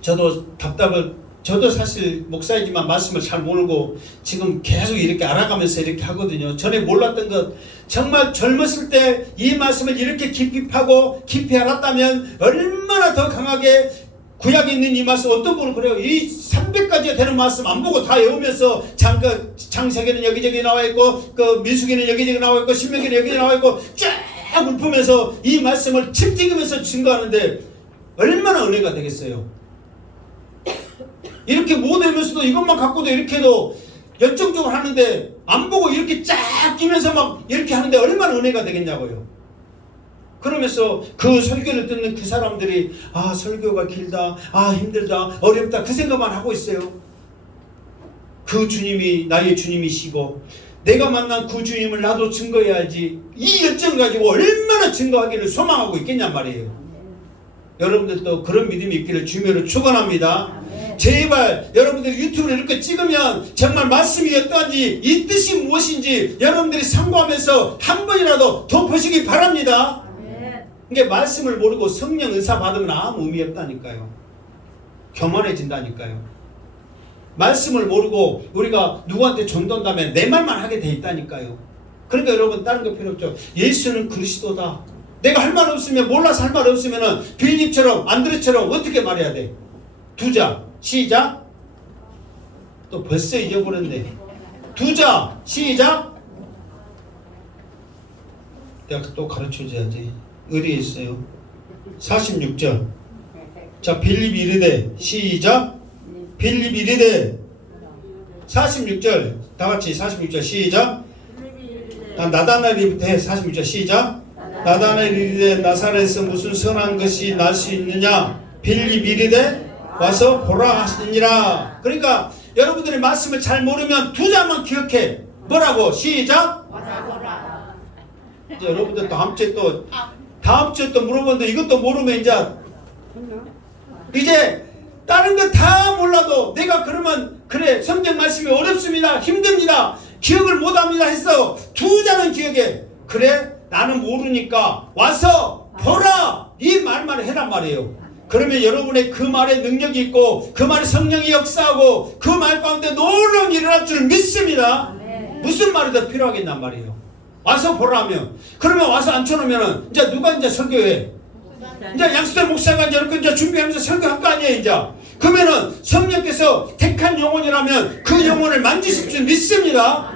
저도 사실 목사이지만 말씀을 잘 모르고 지금 계속 이렇게 알아가면서 이렇게 하거든요. 전에 몰랐던 것, 정말 젊었을 때 이 말씀을 이렇게 깊이 파고 깊이 알았다면 얼마나 더 강하게 구약에 있는 이 말씀, 어떤 분은 그래요. 이 300가지가 되는 말씀 안 보고 다 외우면서 창세기는 여기저기 나와 있고, 그 민수기는 여기저기 나와 있고, 신명기는 여기저기 나와 있고, 쫙 읊으면서 이 말씀을 침 튀기면서 증거하는데 얼마나 은혜가 되겠어요. 이렇게 못 외우면서도 이것만 갖고도 이렇게 해도 열정적으로 하는데 안 보고 이렇게 쫙 끼면서 막 이렇게 하는데 얼마나 은혜가 되겠냐고요. 그러면서 그 설교를 듣는 그 사람들이 아, 설교가 길다, 아, 힘들다, 어렵다, 그 생각만 하고 있어요. 그 주님이 나의 주님이시고 내가 만난 그 주님을 나도 증거해야지, 이 열정을 가지고 얼마나 증거하기를 소망하고 있겠냔 말이에요. 여러분들도 그런 믿음이 있기를 주님으로 축원합니다. 제발 여러분들이 유튜브를 이렇게 찍으면 정말 말씀이 어떠한지, 이 뜻이 무엇인지 여러분들이 참고하면서 한 번이라도 더 보시기 바랍니다. 그러니까 말씀을 모르고 성령 은사 받으면 아무 의미 없다니까요. 교만해진다니까요. 말씀을 모르고 우리가 누구한테 전도한다면 내 말만 하게 돼 있다니까요. 그러니까 여러분 다른 거 필요 없죠. 예수는 그리스도다. 내가 할 말 없으면, 몰라서 할 말 없으면 빌립처럼 안드레처럼 어떻게 말해야 돼? 2자 시작. 또 벌써 잊어버렸네. 2자 시작. 내가 또 가르쳐줘야지. 어디에 있어요? 46절. 자, 빌립이 이르되 시작. 빌립이 이르되 46절 다같이 46절 시작. 나다나엘이부터 해. 46절 시작. 나다나엘이 이르되 나사렛에서 무슨 선한 것이 날 수 있느냐. 빌립이 이르되 와서 보라 하시니라. 그러니까 여러분들이 말씀을 잘 모르면 2자만 기억해. 뭐라고? 시작. 이제 여러분들 다음 주에 또 물어보는데 이것도 모르면 이제 다른 거 다 몰라도 내가 그러면 그래, 성경 말씀이 어렵습니다, 힘듭니다, 기억을 못합니다 했어. 2자는 기억해. 그래, 나는 모르니까 와서 보라, 이 말만 해란 말이에요. 그러면 여러분의 그 말에 능력이 있고 그 말에 성령이 역사하고 그 말 가운데 놀라운 일이 일어날 줄 믿습니다. 무슨 말이 더 필요하겠냔 말이에요. 와서 보라면. 그러면 와서 앉혀놓으면 이제 누가 이제 설교해? 이제 양수대 목사가 이제 준비하면서 설교할 거 아니에요. 이제 그러면은 성령께서 택한 영혼이라면 그 영혼을 만지실 줄 믿습니다.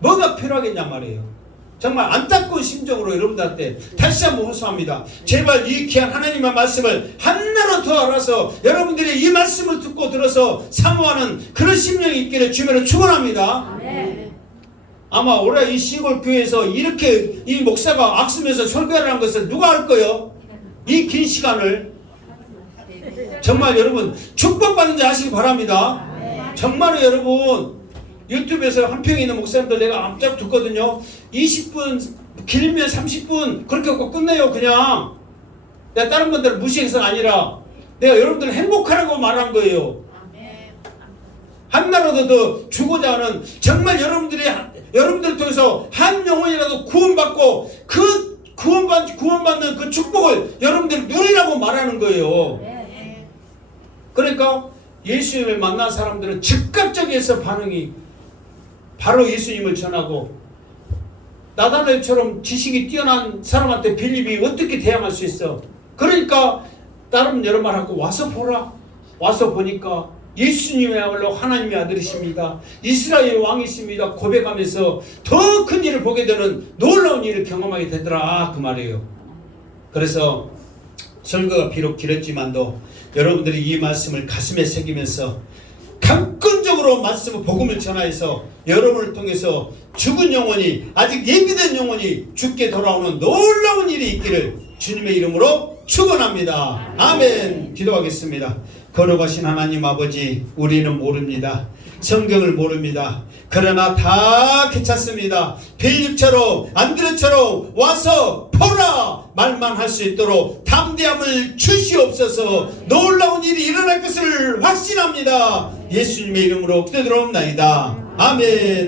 뭐가 필요하겠냔 말이에요. 정말 안타까운 심정으로 여러분들한테 다시 한번 호소합니다. 제발 이 귀한 하나님의 말씀을 하나로 더 알아서 여러분들이 이 말씀을 듣고 들어서 사모하는 그런 심령이 있기를 주님으로 축원합니다. 아마 올해 이 시골 교회에서 이렇게 이 목사가 악쓰면서 설교를 한 것을 누가 할 거요? 이 긴 시간을 정말 여러분 축복받는 자 하시기 바랍니다. 정말로 여러분 유튜브에서 한 평에 있는 목사님들 내가 암짝 듣거든요. 20분 길면 30분 그렇게 하고 끝내요. 그냥 내가 다른 분들을 무시해서가 아니라 내가 여러분들 행복하라고 말한 거예요. 한나라도 더 주고자 하는, 정말 여러분들을 통해서 한 영혼이라도 구원받고 그 구원받는 그 축복을 여러분들이 누리라고 말하는 거예요. 그러니까 예수님을 만난 사람들은 즉각적이어서 반응이 바로 예수님을 전하고, 나다나엘처럼 지식이 뛰어난 사람한테 빌립이 어떻게 대항할 수 있어? 그러니까 다른 여러 말하고 와서 보라. 와서 보니까 예수님이야말로 하나님의 아들이십니다, 이스라엘 왕이십니다 고백하면서 더 큰 일을 보게 되는 놀라운 일을 경험하게 되더라, 그 말이에요. 그래서 설교가 비록 길었지만도 여러분들이 이 말씀을 가슴에 새기면서 강건적으로 말씀을 복음을 전하여서 여러분을 통해서 죽은 영혼이, 아직 예비된 영혼이 죽게 돌아오는 놀라운 일이 있기를 주님의 이름으로 축원합니다. 아멘. 기도하겠습니다. 거룩하신 하나님 아버지, 우리는 모릅니다. 성경을 모릅니다. 그러나 다 괜찮습니다. 빌립처럼 안드레처럼 와서 보라 말만 할 수 있도록 담대함을 주시옵소서. 놀라운 일이 일어날 것을 확신합니다. 예수님의 이름으로 기도드리옵나이다. 아멘.